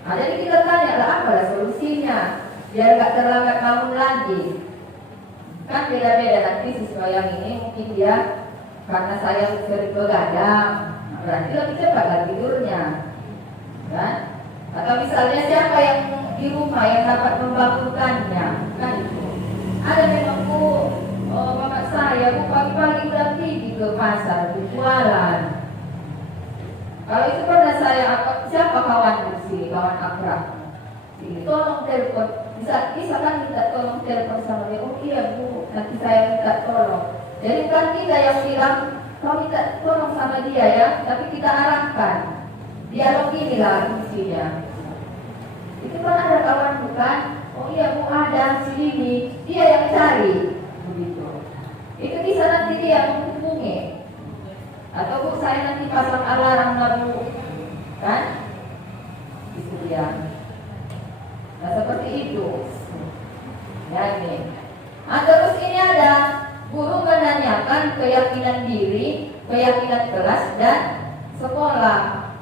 Nah, jadi kita tanya lah apa solusinya biar nggak terlambat bangun lagi. Kan beda-beda nanti siswa yang ini mungkin dia karena saya sering begadang, berarti lebih cepat lagi tidurnya, kan? Atau misalnya siapa yang di rumah yang dapat membangunkannya, kan itu. Ada memang Bu, bapak saya Bu pagi-pagi udah pergi ke pasar jualan. Kalau itu pernah saya, siapa kawan sini, kawan akrab sini, tolong telepon, bisa kan minta tolong telepon sama dia. Oh iya Bu, nanti saya minta tolong. Jadi bukan kita yang bilang kau minta tolong sama dia ya, tapi kita arahkan. Dialog inilah fungsinya. Itu kan ada kawan bukan? Oh iya Bu ada sini, dia yang cari, begitu. Itu bisa nanti dia menghubungi. Atau Bu saya nanti pasang alarm lah Bu, kan? Itu dia. Nah seperti itu. Ya ini. Nah, terus ini ada guru menanyakan keyakinan diri, keyakinan kelas dan sekolah.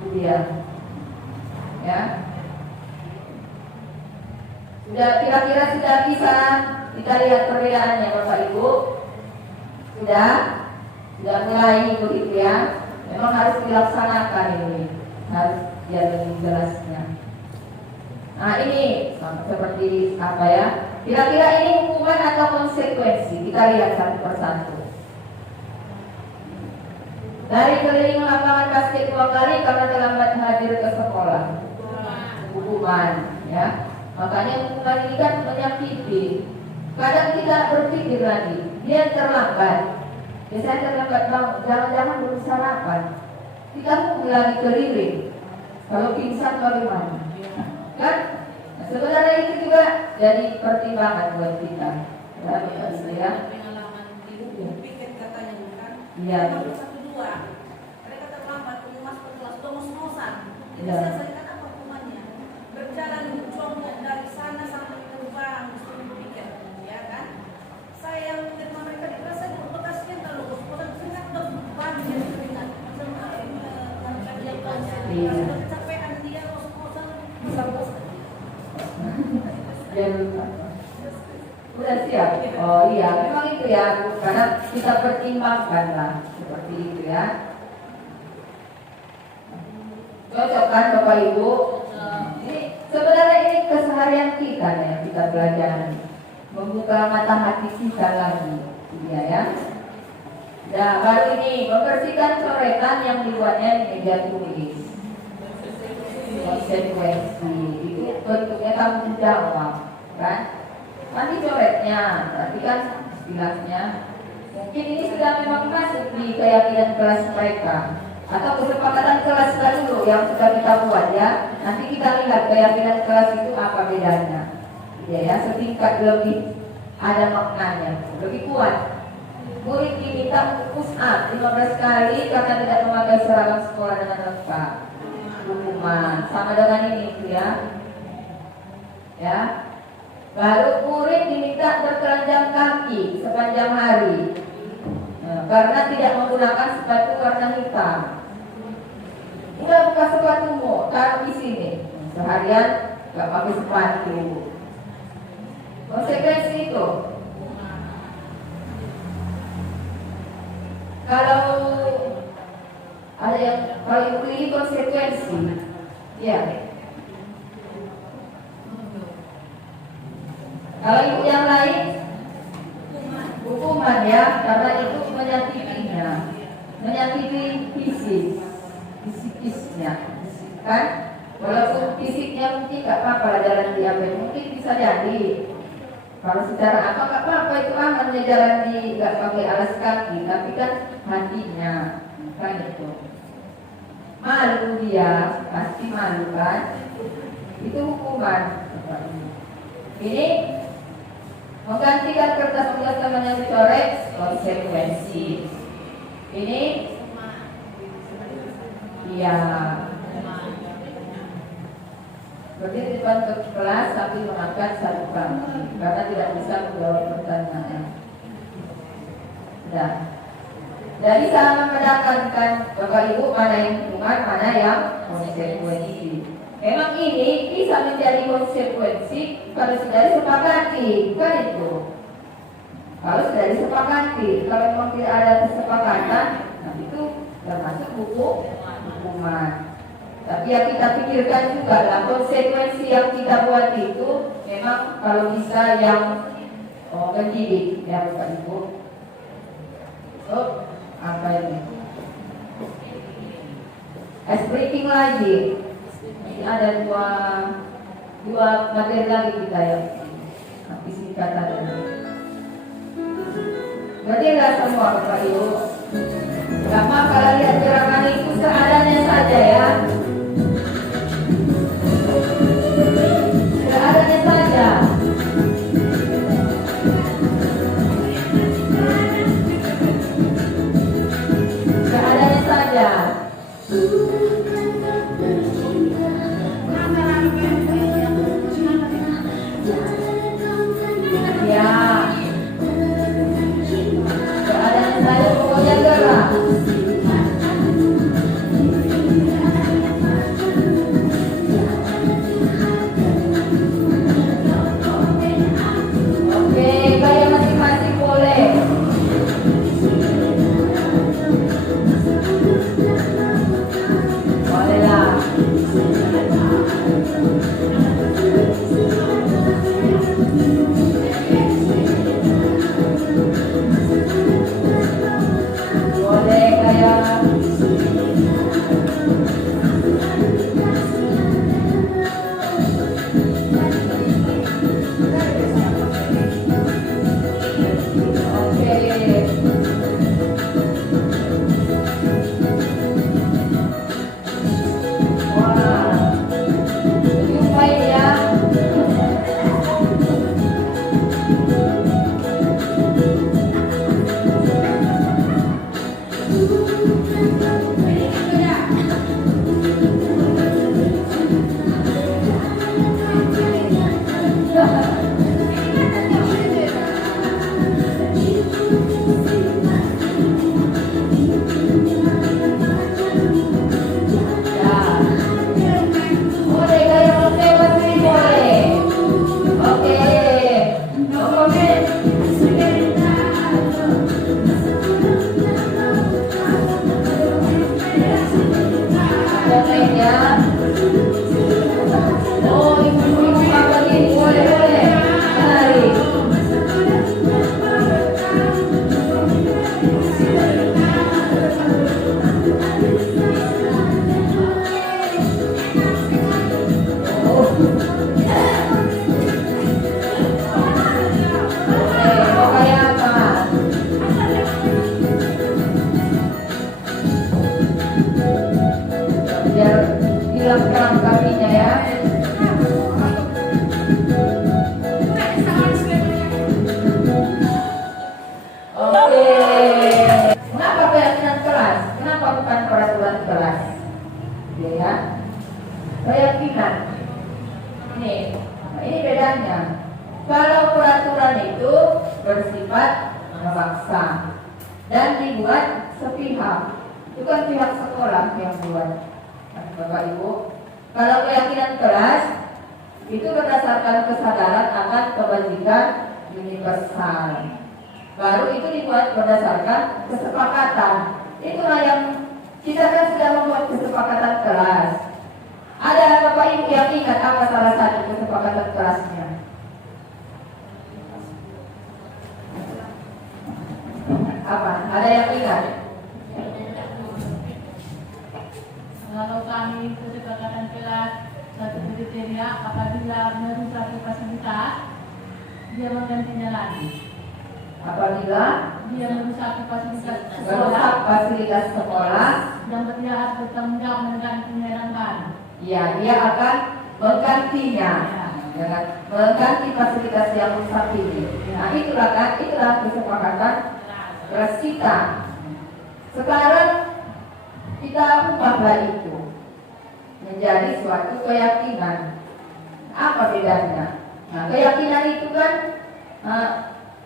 Itu dia. Ya. Sudah kira-kira sudah bisa kita lihat perbedaannya Bapak Ibu. Sudah mulai begitu ya. Memang harus dilaksanakan ini, harus dia lebih jelasnya. Nah ini seperti apa ya? Kira-kira ini hukuman atau konsekuensi? Kita lihat satu persatu. Dari keliling lapangan basket 2 kali karena terlambat hadir ke sekolah. Hukuman, ya. Makanya hukuman ini kan menyakiti. Kadang kita berpikir lagi, dia terlambat. Biasanya terlambat bangun, jangan-jangan belum sarapan. Kita lagi keliling. Kalau pingsan bagaimana? Kan? Nah, sebenarnya itu juga jadi pertimbangan buat kita. Ya, Bapak Ibu ya. pengalaman di hukum piket katanya bukan? Iya. Nomor 1-2 mereka terlambat masuk ke kelas ngos-ngosan. Jadi Iya. saya selesaikan apa hukumannya? Berjalan jongkok dari sana sampai ke bank disuruh piket, ya kan? Saya yang menerima mereka di kelas saya bekasnya kalau ngos-ngosan keringat beban jadi keringat. Dia Iya. sudah kecapean dia ngos-ngosan besar-besar. Udah siap? Oh iya, memang itu ya, Bu. Karena kita pertimbangkan lah seperti itu ya. Cocok kan Bapak Ibu? Ini sebenarnya ini keseharian kita nih yang kita belajar, membuka mata hati kita lagi, iya ya. Nah baru ini membersihkan coretan yang dibuatnya di meja tulis. Konsekuensi itu bentuknya tanggung jawab, kan? Nanti coretnya, berarti kan istilahnya mungkin ini sudah memang masuk di keyakinan kelas mereka atau kesepakatan kelas dulu yang sudah kita buat ya. Nanti kita lihat keyakinan kelas itu apa bedanya, ya setingkat lebih ada maknanya, lebih kuat. Murid diminta untuk push up 15 kali karena tidak memakai seragam sekolah dengan lengkap. Hukuman sama dengan ini ya. Baru murid diminta bertelanjang kaki sepanjang hari karena tidak menggunakan sepatu warna hitam. Udah buka sepatumu, taruh di sini. Seharian gak pakai sepatu. Konsekuensi itu. Kalau ada yang paling pilih konsekuensi, ya. Kalau ibu yang lain, hukuman ya, karena itu menyakitinya, menyakiti fisikisnya, kan? Walaupun fisiknya mungkin nggak apa-apa lah jalan di apa, mungkin bisa jadi. Kalau secara apa nggak apa-apa itu aman ya jalan di nggak pakai alas kaki, tapi kan hatinya, kan itu. Malu dia, pasti malu kan? Itu hukuman. Ini menggantikan kertas tugas teman yang dicoret, konsekuensi. Ini, iya. Berarti di depan kelas sambil mengangkat satu kaki karena tidak bisa menjawab pertanyaan. Nah, dari sana membedakan kan Bapak Ibu mana yang hukuman, mana yang konsekuensi. Memang ini bisa menjadi konsekuensi kalau sudah disepakati, kan itu. Kalau sudah disepakati, kalau memang tidak ada kesepakatan, nah itu termasuk hukuman. Tapi yang kita pikirkan juga lah konsekuensi yang kita buat itu memang kalau bisa yang mendidik ya Bapak Ibu. So, apa ini? Ice breaking lagi. Ada dua materi lagi kita ya, nanti singkatan ini. Berarti nggak semua Bapak Ibu. Lama kalau lihat gerakan itu seadanya saja ya. Seadanya saja. Seadanya saja. Ya, seadanya saya pokoknya gerak. itu bersifat memaksa dan dibuat sepihak. Itu kan pihak sekolah yang buat, Bapak Ibu. Kalau keyakinan kelas itu berdasarkan kesadaran akan kebajikan universal. Baru itu dibuat berdasarkan kesepakatan. Itulah yang kita kan sudah membuat kesepakatan kelas. Ada Bapak Ibu yang ingat apa salah satu kesepakatan kelasnya? Apa? Ada yang ingat? Kalau kami kesepakatan kelas satu kriteria apabila merusak fasilitas dia menggantinya lagi. Apabila Dia merusak fasilitas merusak sekolah fasilitas sekolah, dan dia harus bertanggung jawab menggantinya yang baru. ya dia akan menggantinya, dengan mengganti fasilitas yang rusak ini. Nah itulah kesepakatan kelas kita. Sekarang kita ubahlah itu menjadi suatu keyakinan. Apa bedanya? Nah keyakinan itu kan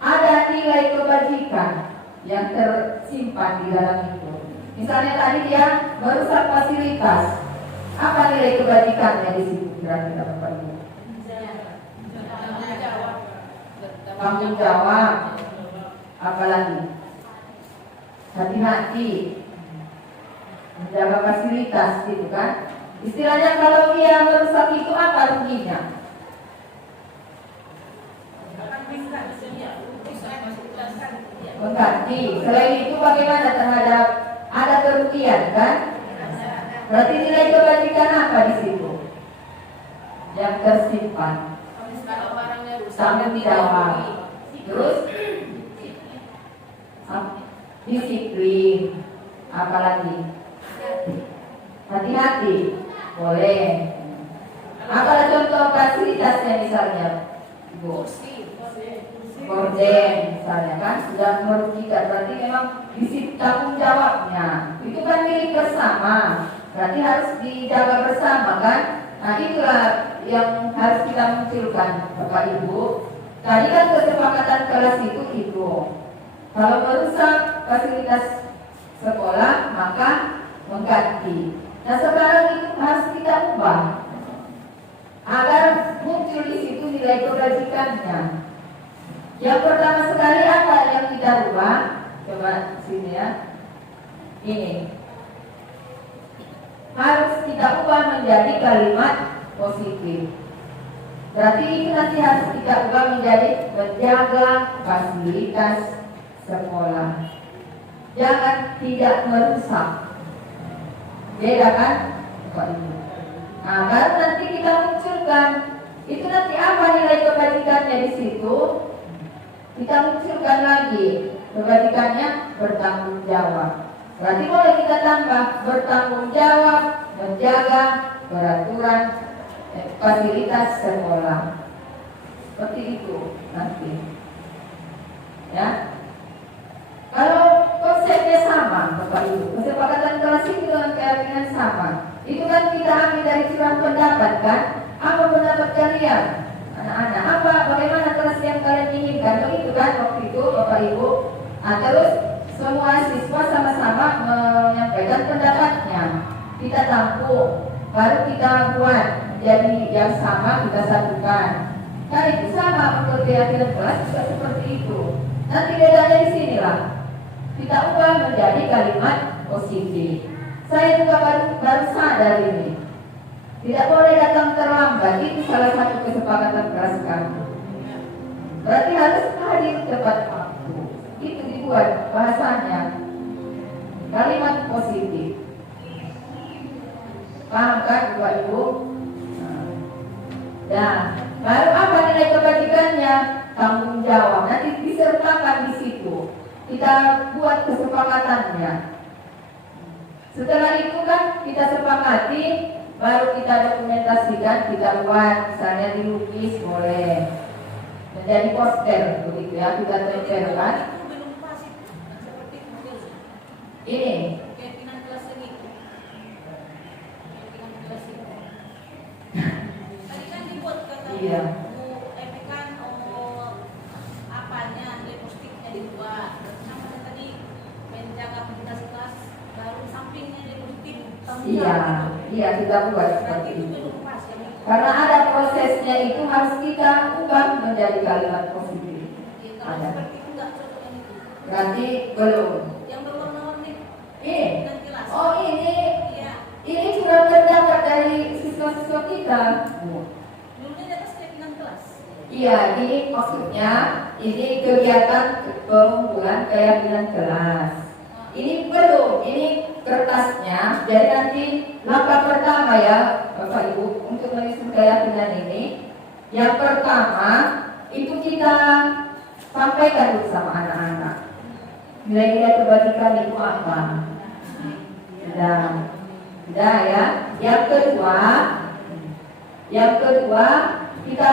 ada nilai kebajikan yang tersimpan di dalam itu. Misalnya tadi dia merusak fasilitas. Apa nilai kebajikannya di situ kira-kira Bapak Ibu? Tanggung jawab. Apalagi? Hati-hati. Menjaga fasilitas gitu kan. Istilahnya kalau dia merusak itu apa ruginya? Mengganti. Selain itu bagaimana terhadap ada kerugian kan? Berarti nilai kebajikan apa di situ? Yang tersimpan. Tanggung jawab. Terus disiplin. Apalagi? Hati-hati. Boleh. Apa contoh fasilitasnya misalnya? Ibu. Gorden misalnya kan sudah merugikan, berarti memang disiplin tanggung jawabnya. Itu kan milik bersama. Berarti harus dijaga bersama kan? Nah itulah yang harus kita munculkan Bapak Ibu. Tadi kan kesepakatan kelas itu kalau merusak fasilitas sekolah maka mengganti. Nah sekarang itu harus kita ubah agar muncul di situ nilai kebajikannya. Yang pertama sekali apa yang kita ubah? Coba sini ya. Ini harus kita ubah menjadi kalimat positif. Berarti ini nanti harus kita ubah menjadi menjaga fasilitas sekolah. Jangan tidak merusak. Beda kan? Bapak Ibu. Nah, baru nanti kita munculkan itu nanti apa nilai kebajikannya di situ? Kita munculkan lagi kebajikannya bertanggung jawab. Berarti boleh kita tambah bertanggung jawab menjaga peraturan fasilitas sekolah. Seperti itu nanti. Ya. Kalau konsepnya sama, Bapak Ibu, kesepakatan kelas itu dengan keyakinan sama. Itu kan kita ambil dari curah pendapat kan? Apa pendapat kalian? Anak-anak, apa bagaimana kelas yang kalian inginkan? Begitu kan waktu itu Bapak Ibu. Nah, terus semua siswa sama-sama menyampaikan pendapatnya. Kita tampung, baru kita buat jadi yang sama kita satukan. Nah itu sama menurut keyakinan kelas juga seperti itu. Nanti bedanya di sinilah. Kita ubah menjadi kalimat positif. Saya juga baru sadar ini. Tidak boleh datang terlambat. Itu salah satu kesepakatan kelas kami. Berarti harus hadir tepat waktu. Itu dibuat bahasanya kalimat positif. Paham kan Bapak Ibu? Nah, baru apa nilai kebajikannya? Tanggung jawab. Nanti disertakan di situ. Kita buat kesepakatannya. Setelah itu kan kita sepakati, baru kita dokumentasikan, kita buat, misalnya dilukis boleh, menjadi poster, begitu ya, kita tempelkan. Ini. Tadi kan dibuat kata Iya. Iya, iya kita buat seperti itu. Karena ada prosesnya itu harus kita ubah menjadi kalimat positif. Ada. Berarti belum. Yang berwarna-warni Ini. dan jelas. Oh ini. Iya. Ini surat pendapat dari siswa-siswa kita. Dulunya di atas keyakinan kelas. Iya, ini maksudnya ini kegiatan pengumpulan keyakinan kelas. Ini belum, ini kertasnya. Jadi nanti langkah pertama ya, Bapak Ibu, untuk menyusun keyakinan ini. Yang pertama itu kita sampaikan dulu sama anak-anak. Nilai-nilai kebajikan itu apa? Sudah ya. Yang kedua kita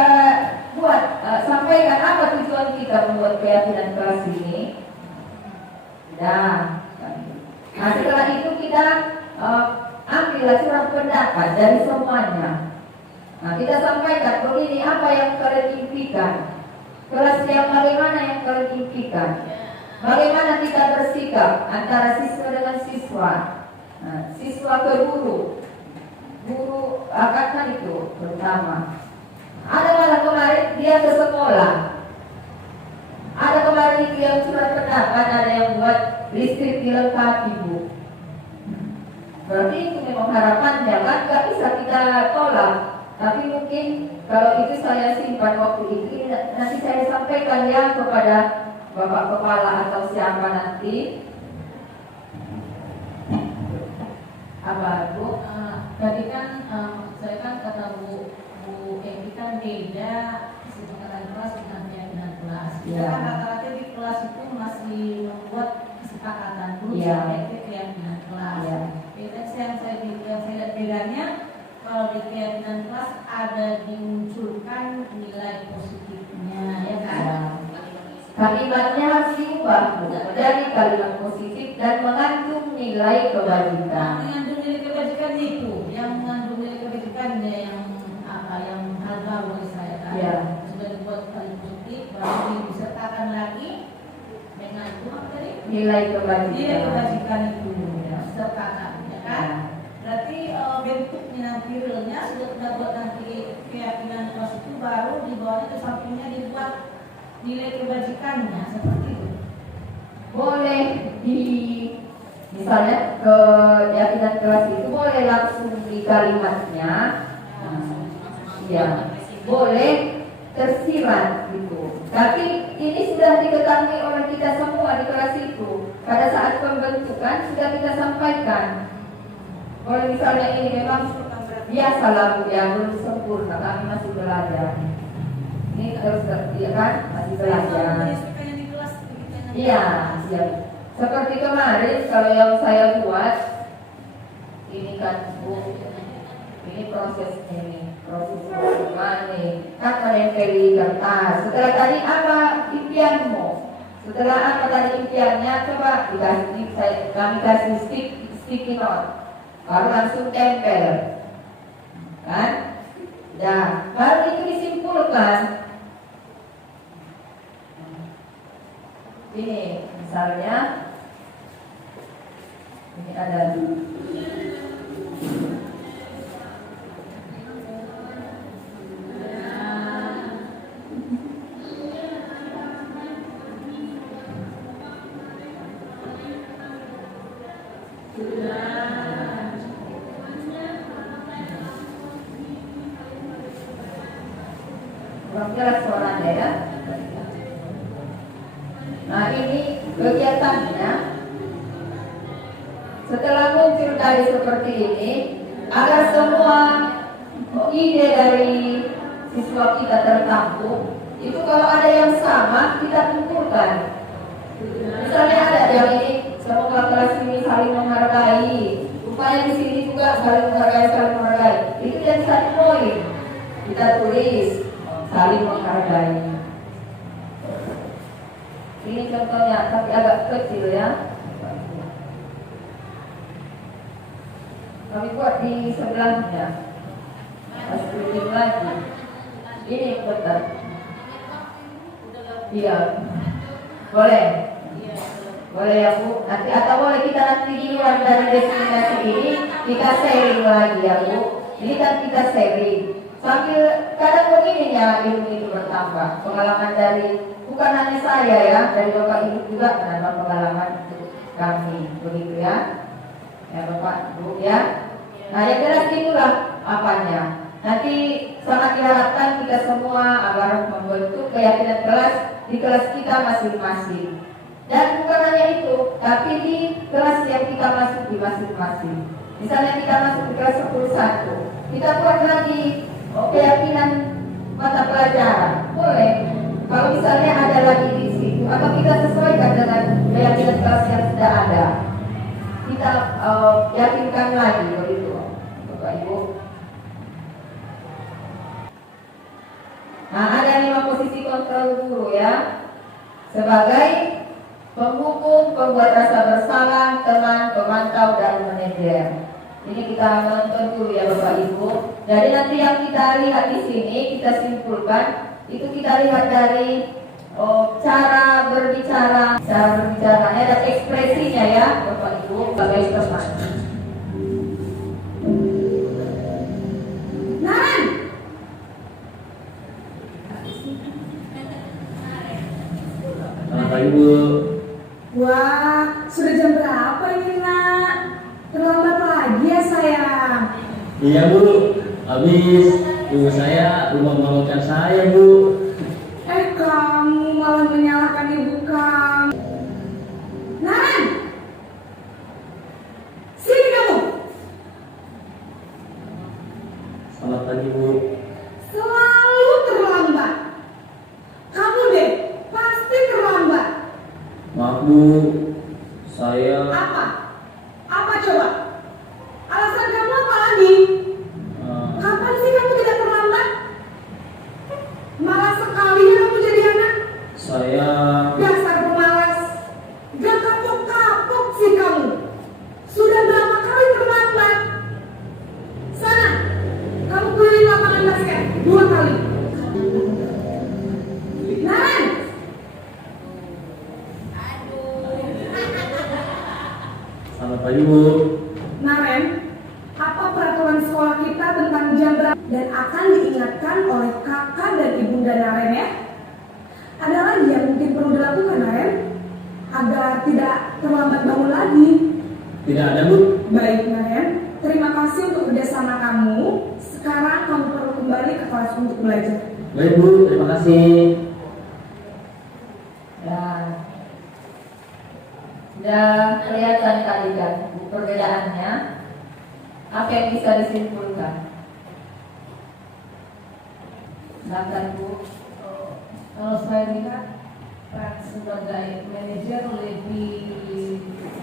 buat sampaikan apa tujuan kita membuat keyakinan kelas ini. Nah setelah itu kita ambillah surat pendapat dari semuanya. Nah kita sampaikan begini apa yang kalian impikan, kelas yang bagaimana yang kalian impikan, bagaimana kita bersikap antara siswa dengan siswa, siswa ke guru akan itu terutama. Ada malah kemarin dia ke sekolah, ada kemarin itu yang surat pendapat, ada yang buat listrik dilengkapi Bu. Berarti itu memang harapannya kan, gak bisa kita tolak. Tapi mungkin kalau itu saya simpan waktu itu, nanti saya sampaikan ya kepada Bapak Kepala atau siapa nanti. Apa Bu? Tadi kan saya kan kata Bu Eki kan beda kesepakatan kelas dengan keyakinan kelas. Kita Ya. kan rata-rata di kelas itu masih membuat kesepakatan dulu Ya. sampai keyakinan kelas. Ya. Beda yang saya lihat bedanya kalau di keyakinan kelas ada dimunculkan nilai positifnya, ya kan? Ya. Kalimatnya harus diubah menjadi kalimat positif dan mengandung nilai kebajikan. Mengandung nilai kebajikan itu, yang mengandung nilai kebajikannya yang apa yang hal baru bagi saya kan? Ya. Sudah dibuat kali positif, baru disertakan lagi mengandung apa tadi? Nilai kebajikan. Nilai kebajikan itu ya, sertakan, ya kan? Ya. Berarti bentuknya nanti realnya sudah kita buat nanti keyakinan kelas itu baru di bawahnya ke sampingnya dibuat nilai kebajikannya seperti itu. Boleh di misalnya keyakinan kelas itu boleh langsung di kalimatnya, ya boleh tersirat gitu. Tapi ini sudah diketahui oleh kita semua di kelas itu. Pada saat pembentukan sudah kita sampaikan. Kalau misalnya ini memang biasalah Bu ya, belum sempurna, kami masih belajar. Ini terus ya kan masih belajar. Iya, siap. Seperti kemarin kalau yang saya buat ini kan Bu, ini proses bagaimana kan menempeli kertas. Setelah tadi apa impianmu? Setelah apa tadi impiannya? Coba kami kasih sticky note, baru langsung tempel, kan? Ya, baru itu disimpulkan. Ini misalnya ini ada kurang jelas suaranya ya. Nah ini kegiatannya. Setelah muncul tadi seperti ini, agar semua ide dari siswa kita tertampung, itu kalau ada yang sama kita kumpulkan. Misalnya ada yang ini, semoga kelas ini saling menghargai. Rupanya di sini juga saling menghargai. Itu yang satu poin. Kita tulis saling menghargai. Ini contohnya, tapi agak kecil ya. Kami buat di sebelahnya. Masih lagi. Ini betul. Iya. Boleh. Boleh ya Bu? Nanti atau boleh kita nanti di luar dari destinasi ini kita sharing lagi ya Bu. Ini kan kita sharing. Sambil kadang begininya ilmu itu bertambah. Pengalaman dari bukan hanya saya ya, dari Bapak Ibu juga menambah pengalaman untuk kami, begitu ya. Ya Bapak Ibu ya. Nah yang jelas itulah apanya. Nanti sangat diharapkan kita semua agar membentuk keyakinan kelas di kelas kita masing-masing. Dan bukan hanya itu, tapi di kelas yang kita masuk di masing-masing. Misalnya kita masuk di kelas 10-1, kita buat lagi keyakinan mata pelajaran. Boleh. Kalau misalnya ada lagi di situ, atau kita sesuaikan dengan keyakinan kelas yang sudah ada, kita yakinkan lagi begitu, Bapak Ibu. Nah, ada 5 posisi kontrol guru ya, sebagai penghukum, pembuat rasa bersalah, teman, pemantau, dan manajer. Ini kita nonton dulu ya Bapak Ibu. Jadi nanti yang kita lihat di sini kita simpulkan itu kita lihat dari cara berbicaranya dan ekspresinya ya Bapak Ibu sebagai teman. Nan, Selamat pagi Bu. wah, sudah jam berapa ini nak? Terlambat lagi ya sayang. Iya Bu, habis ibu saya belum membangunkan saya Bu. Kamu malah menyalahkan ibu kamu. Nan, sini kamu. Selamat pagi Bu. Selalu terlambat. Kamu deh, pasti terlambat. Maaf Bu, saya Apa? Apa coba? Alasan kamu apa lagi? Kapan sih kamu tidak terlambat? Malas sekali ya kamu jadi anak. saya Dasar pemalas. Gak kapok-kapok sih kamu. Sudah berapa kali terlambat? Sana, kamu keliling lapangan basket 2 kali. Nan, selamat pagi Bu. Naren, apa peraturan sekolah kita tentang jam berapa dan akan diingatkan oleh kakak dan ibunda Naren ya? Ada lagi yang mungkin perlu dilakukan Naren agar tidak terlambat bangun lagi. Tidak ada Bu. Baik Naren, terima kasih untuk kerjasama kamu. Sekarang kamu perlu kembali ke kelas untuk belajar. Baik Bu, terima kasih. Ya. Sudah kelihatan tadi kan perbedaannya. Apa yang bisa disimpulkan? Silakan Bu. Kalau saya lihat peran sebagai manajer lebih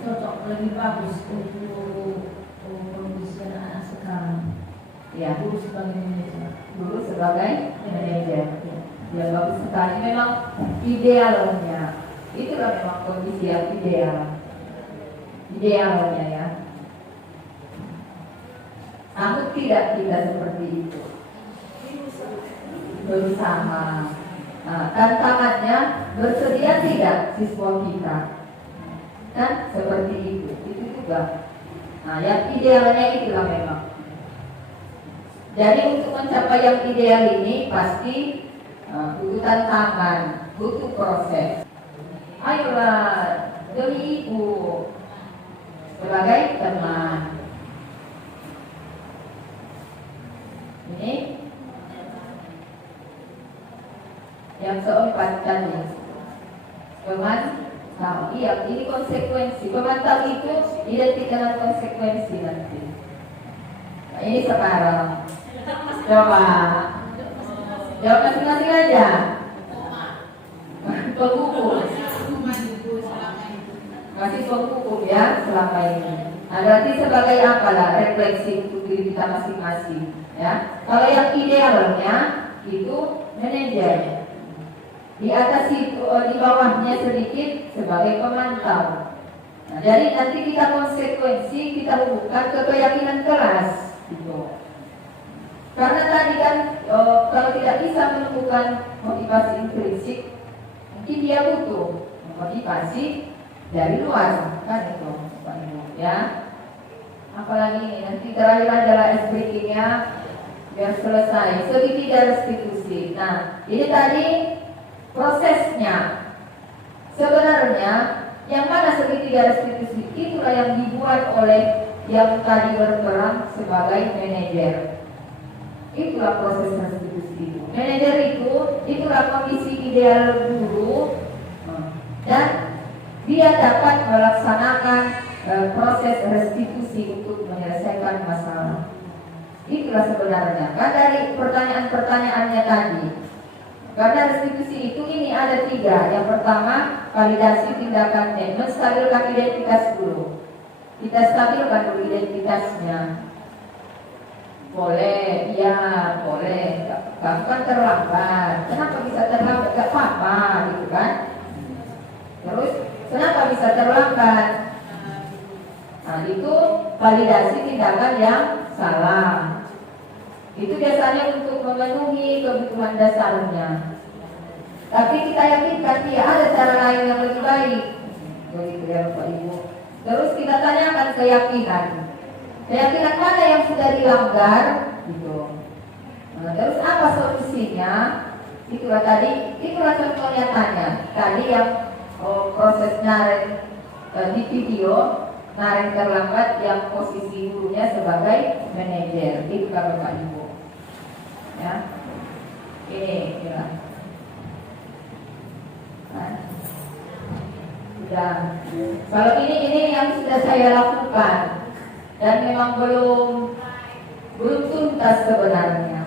cocok, lebih bagus untuk kondisi anak-anak sekarang. Ya, Dulu sebagai manajer. dulu sebagai manajer. Ya bagus sekali. Memang idealnya. Itulah memang kondisi yang ideal. Idealnya ya. Namun tidak seperti itu. Berusaha. Nah, tantangannya bersedia tidak siswa kita, kan seperti itu juga. Nah, yang idealnya itulah memang. Jadi untuk mencapai yang ideal ini pasti butuh tantangan, butuh proses. Ayolah demi ibu sebagai teman. Ini yang keempat tadi pemantau. Iya, ini konsekuensi. Pemantau itu identik dengan konsekuensi nanti. Nah, ini sekarang coba jawab masing-masing aja. Penghukum masih penghukum ya selama ini. Nah, berarti sebagai apalah refleksi untuk diri kita masing-masing ya. Kalau yang idealnya itu manajer, di atas itu, di bawahnya sedikit sebagai pemantau. Nah, jadi nanti kita konsekuensi kita hubungkan ke keyakinan kelas gitu. Karena tadi kan kalau tidak bisa menemukan motivasi intrinsik, mungkin dia butuh motivasi dari luar kan itu Bapak Ibu ya. Apalagi ini nanti terakhir adalah SBK-nya biar selesai segitiga restitusi. Nah ini tadi prosesnya. Sebenarnya yang mana segitiga restitusi itulah yang dibuat oleh yang tadi berperan sebagai manajer. Itulah proses restitusi itu. Manajer itulah kondisi ideal guru dan dia dapat melaksanakan proses restitusi untuk menyelesaikan masalah. Itulah sebenarnya. Kan dari pertanyaan-pertanyaannya tadi. Karena restitusi itu ini ada 3. Yang pertama, validasi tindakannya, menstabilkan identitas dulu. Kita stabilkan dulu identitasnya. Boleh, ya boleh. Bahkan terlambat. Kenapa bisa terlambat? Gak apa-apa, gitu kan? Terus, kenapa bisa terlambat? Nah, itu validasi tindakan yang salah. Itu biasanya untuk memenuhi kebutuhan dasarnya. Tapi kita yakinkan dia ada cara lain yang lebih baik. Begitu ya Bapak Ibu. Terus kita tanyakan keyakinan. Keyakinan mana yang sudah dilanggar? Gitu. Nah, terus apa solusinya? Itulah contoh nyatanya. Tadi yang proses naren di video, naren terlambat yang posisi gurunya sebagai manajer. Itu Bapak Ibu. Ya, ini ya. Nah, sudah. Kalau ini yang sudah saya lakukan dan memang belum tuntas sebenarnya.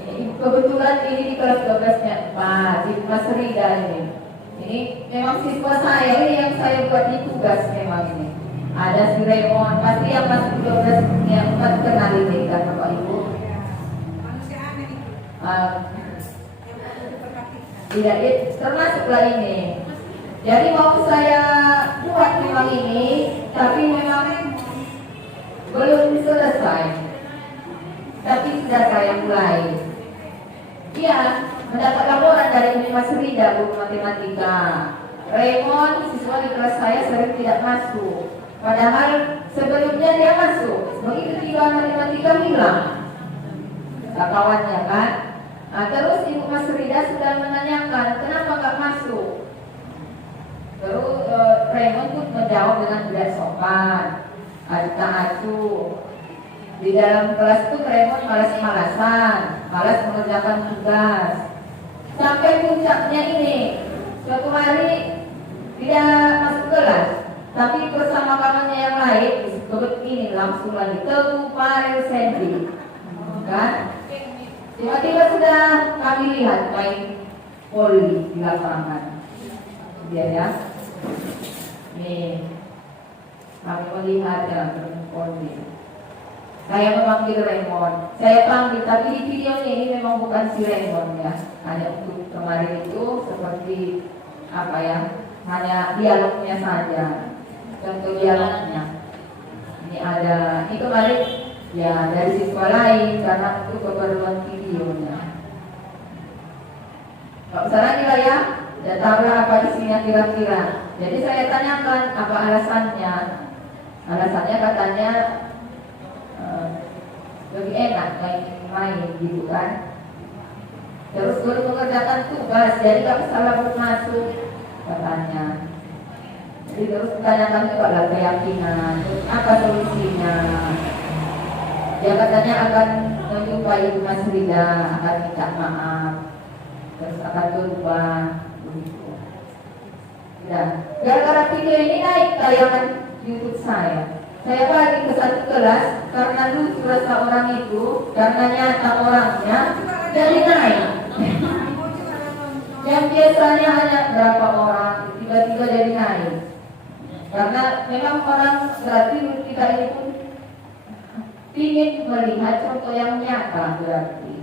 Ini kebetulan ini di kelas 12-nya Pak Mas Rida ini. Ini memang siswa saya ini yang saya buat di tugas memang ini. Ada si Raymond, pasti yang masuk 12 yang 4 kenal ini kan Bapak Ibu. Tidak, termasuklah ini. Jadi mau saya buat memang ini, tapi memang belum selesai. Tapi sudah saya mulai. Iya, mendapat laporan dari Mas Rida, guru matematika. Raymond, siswa di kelas saya sering tidak masuk. Padahal sebelumnya dia masuk. Begitu tiba matematika hilang kawannya kan. Nah, terus Ibu Mas Rida sudah menanyakan kenapa nggak masuk. Terus Raymond pun menjawab dengan tidak sopan, acuh. Di dalam kelas itu Raymond malas mengerjakan tugas. Sampai puncaknya ini, suatu hari tidak masuk kelas, tapi bersama kawannya yang lain disebut ini langsung lagi Teguh Farel Sandy, kan? Tiba-tiba sudah kami lihat main voli di lapangan. Dia ya. Nih, kami melihat ya voli. Saya memanggil Raymond. Saya panggil, tapi di videonya ini memang bukan si Raymond ya. Hanya untuk kemarin itu seperti apa ya? Hanya dialognya saja. Contoh dialognya. Ini ada. Ini kemarin ya dari siswa lain karena untuk keperluan videonya. Gak usah lagi lah ya, tidak tahu lah apa isinya kira-kira. Jadi saya tanyakan apa alasannya. Alasannya katanya lebih enak main gitu kan. Terus baru mengerjakan tugas, jadi gak salah masuk katanya. Jadi terus ditanyakan juga keyakinan, terus apa solusinya. Dia katanya akan menjumpai Ibu Mas Rida, akan minta maaf, terus akan berubah begitu. Ya, gara-gara video ini naik tayangan YouTube saya. Saya bagi ke satu kelas karena lucu rasa orang itu, karena nyata orangnya, jadi naik. Yang biasanya hanya berapa orang, tiba-tiba jadi naik. Karena memang orang berarti kita ini pun ingin melihat contoh yang nyata berarti.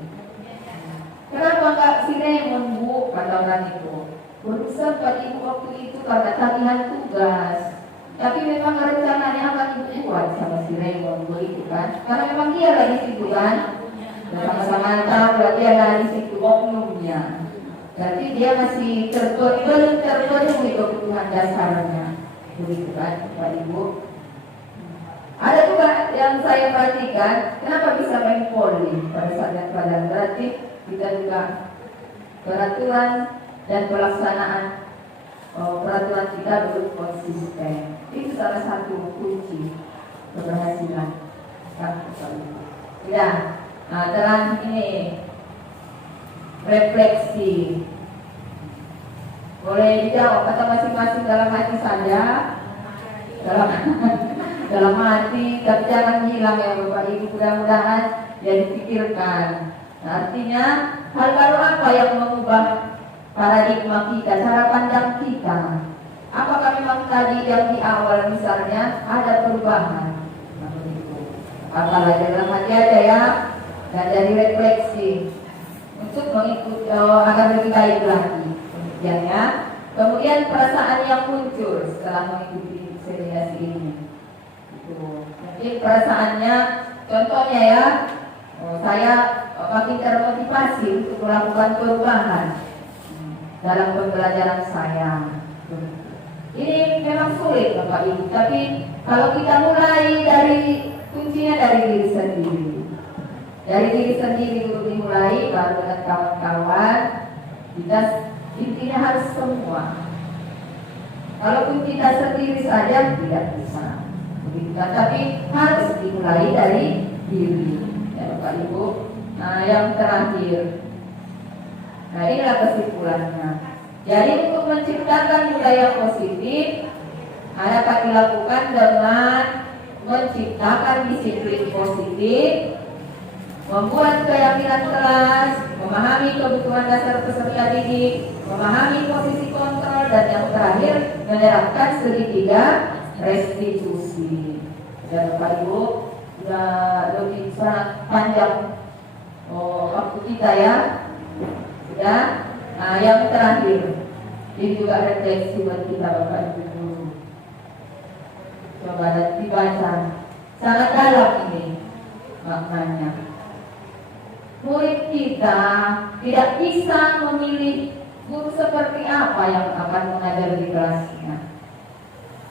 Kenapa nggak si Raymond Bu, kata orang itu? Belum sempat ibu waktu itu karena tagihan tugas. Tapi memang rencananya akan dibuat sama si Raymond begitu kan? Karena memang dia lah di situ kan? Sama-sama tahu lah dia lah di situ oknumnya. Berarti dia masih belum terpenuhi kebutuhan dasarnya. Begitu kan Bapak Ibu. Ada juga yang saya perhatikan, kenapa bisa main poli pada saat yang padan, berarti kita juga peraturan dan pelaksanaan peraturan kita belum konsisten. Itu salah satu kunci keberhasilan kan Bapak Ibu. Ya, nah terang ini refleksi. Boleh dijawab atau masing-masing dalam hati saja, dalam hati, tapi jangan hilang ya Bapak Ibu, mudah-mudahan ya dipikirkan. Nah, artinya hal baru apa yang mengubah paradigma kita, cara pandang kita? Apakah memang tadi yang di awal misalnya ada perubahan? Apalah dalam hati aja ya, dan dari refleksi untuk mengikuti agar lebih baik lagi. Kemudian ya, kemudian perasaan yang muncul setelah mengikuti seminar ini. Mungkin perasaannya, contohnya ya, saya makin termotivasi untuk melakukan perubahan dalam pembelajaran saya. Ini memang sulit Bapak Ibu, tapi kalau kita mulai dari kuncinya dari diri sendiri. Dari diri sendiri dulu dimulai, baru dengan kawan-kawan. Kita intinya harus semua. Kalaupun kita sendiri saja tidak bisa. Tapi harus dimulai dari diri ya Bapak Ibu. Nah yang terakhir, nah inilah kesimpulannya. Jadi untuk menciptakan budaya positif dapat dilakukan dengan menciptakan disiplin positif, membuat keyakinan kelas, memahami kebutuhan dasar peserta didik, memahami posisi kontrol, dan yang terakhir menerapkan segitiga restitusi. Dan Bapak Ibu sudah lebih sangat panjang waktu kita ya. Sudah. Nah yang terakhir ini juga refleksi buat kita Bapak Ibu. Coba dibaca. Sangat dalam ini maknanya. Murid kita tidak bisa memilih guru seperti apa yang akan mengajar di kelasnya.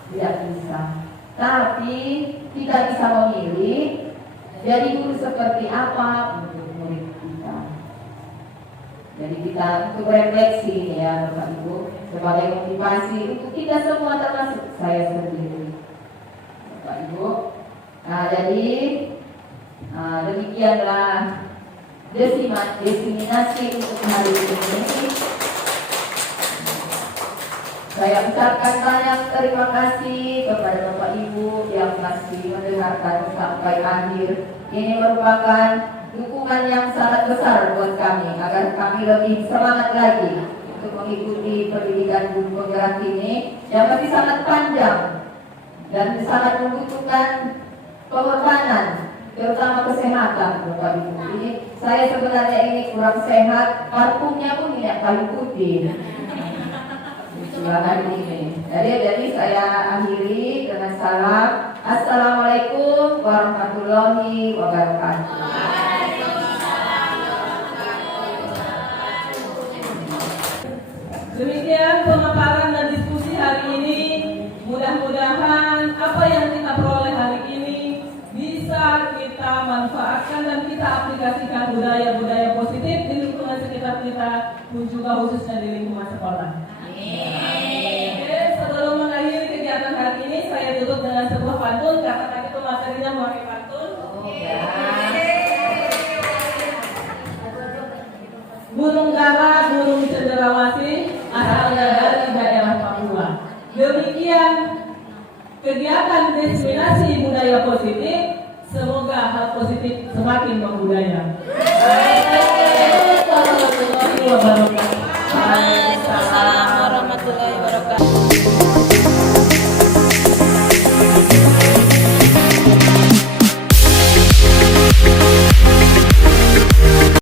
Tidak bisa. Tapi kita bisa memilih jadi guru seperti apa untuk murid kita. Jadi kita untuk refleksi ya Bapak Ibu sebagai motivasi untuk kita semua termasuk saya sendiri. Bapak Ibu. Nah jadi demikianlah diseminasi untuk hari ini. Saya ucapkan banyak terima kasih kepada Bapak Ibu yang masih mendengarkan sampai akhir. Ini merupakan dukungan yang sangat besar buat kami agar kami lebih semangat lagi untuk mengikuti pendidikan guru penggerak ini yang masih sangat panjang dan sangat membutuhkan pengorbanan, terutama kesehatan Bapak Ibu. Ini saya sebenarnya ini kurang sehat, parfumnya pun tidak kayu putih. Hari ini. Jadi saya akhiri dengan salam. Assalamualaikum warahmatullahi wabarakatuh. Demikian pemaparan dan diskusi hari ini. Mudah-mudahan apa yang kita peroleh hari ini bisa kita manfaatkan dan kita aplikasikan budaya-budaya positif di lingkungan sekitar kita, pun juga khususnya di lingkungan sekolah. Oke, sebelum mengakhiri kegiatan hari ini, saya tutup dengan sebuah pantun karena tadi itu materinya memakai pantun. Gunung Gara, Gunung Cenderawasih, asalnya dari daerah Papua. Demikian kegiatan diseminasi budaya positif. Semoga hal positif semakin membudaya. Assalamualaikum warahmatullahi wabarakatuh.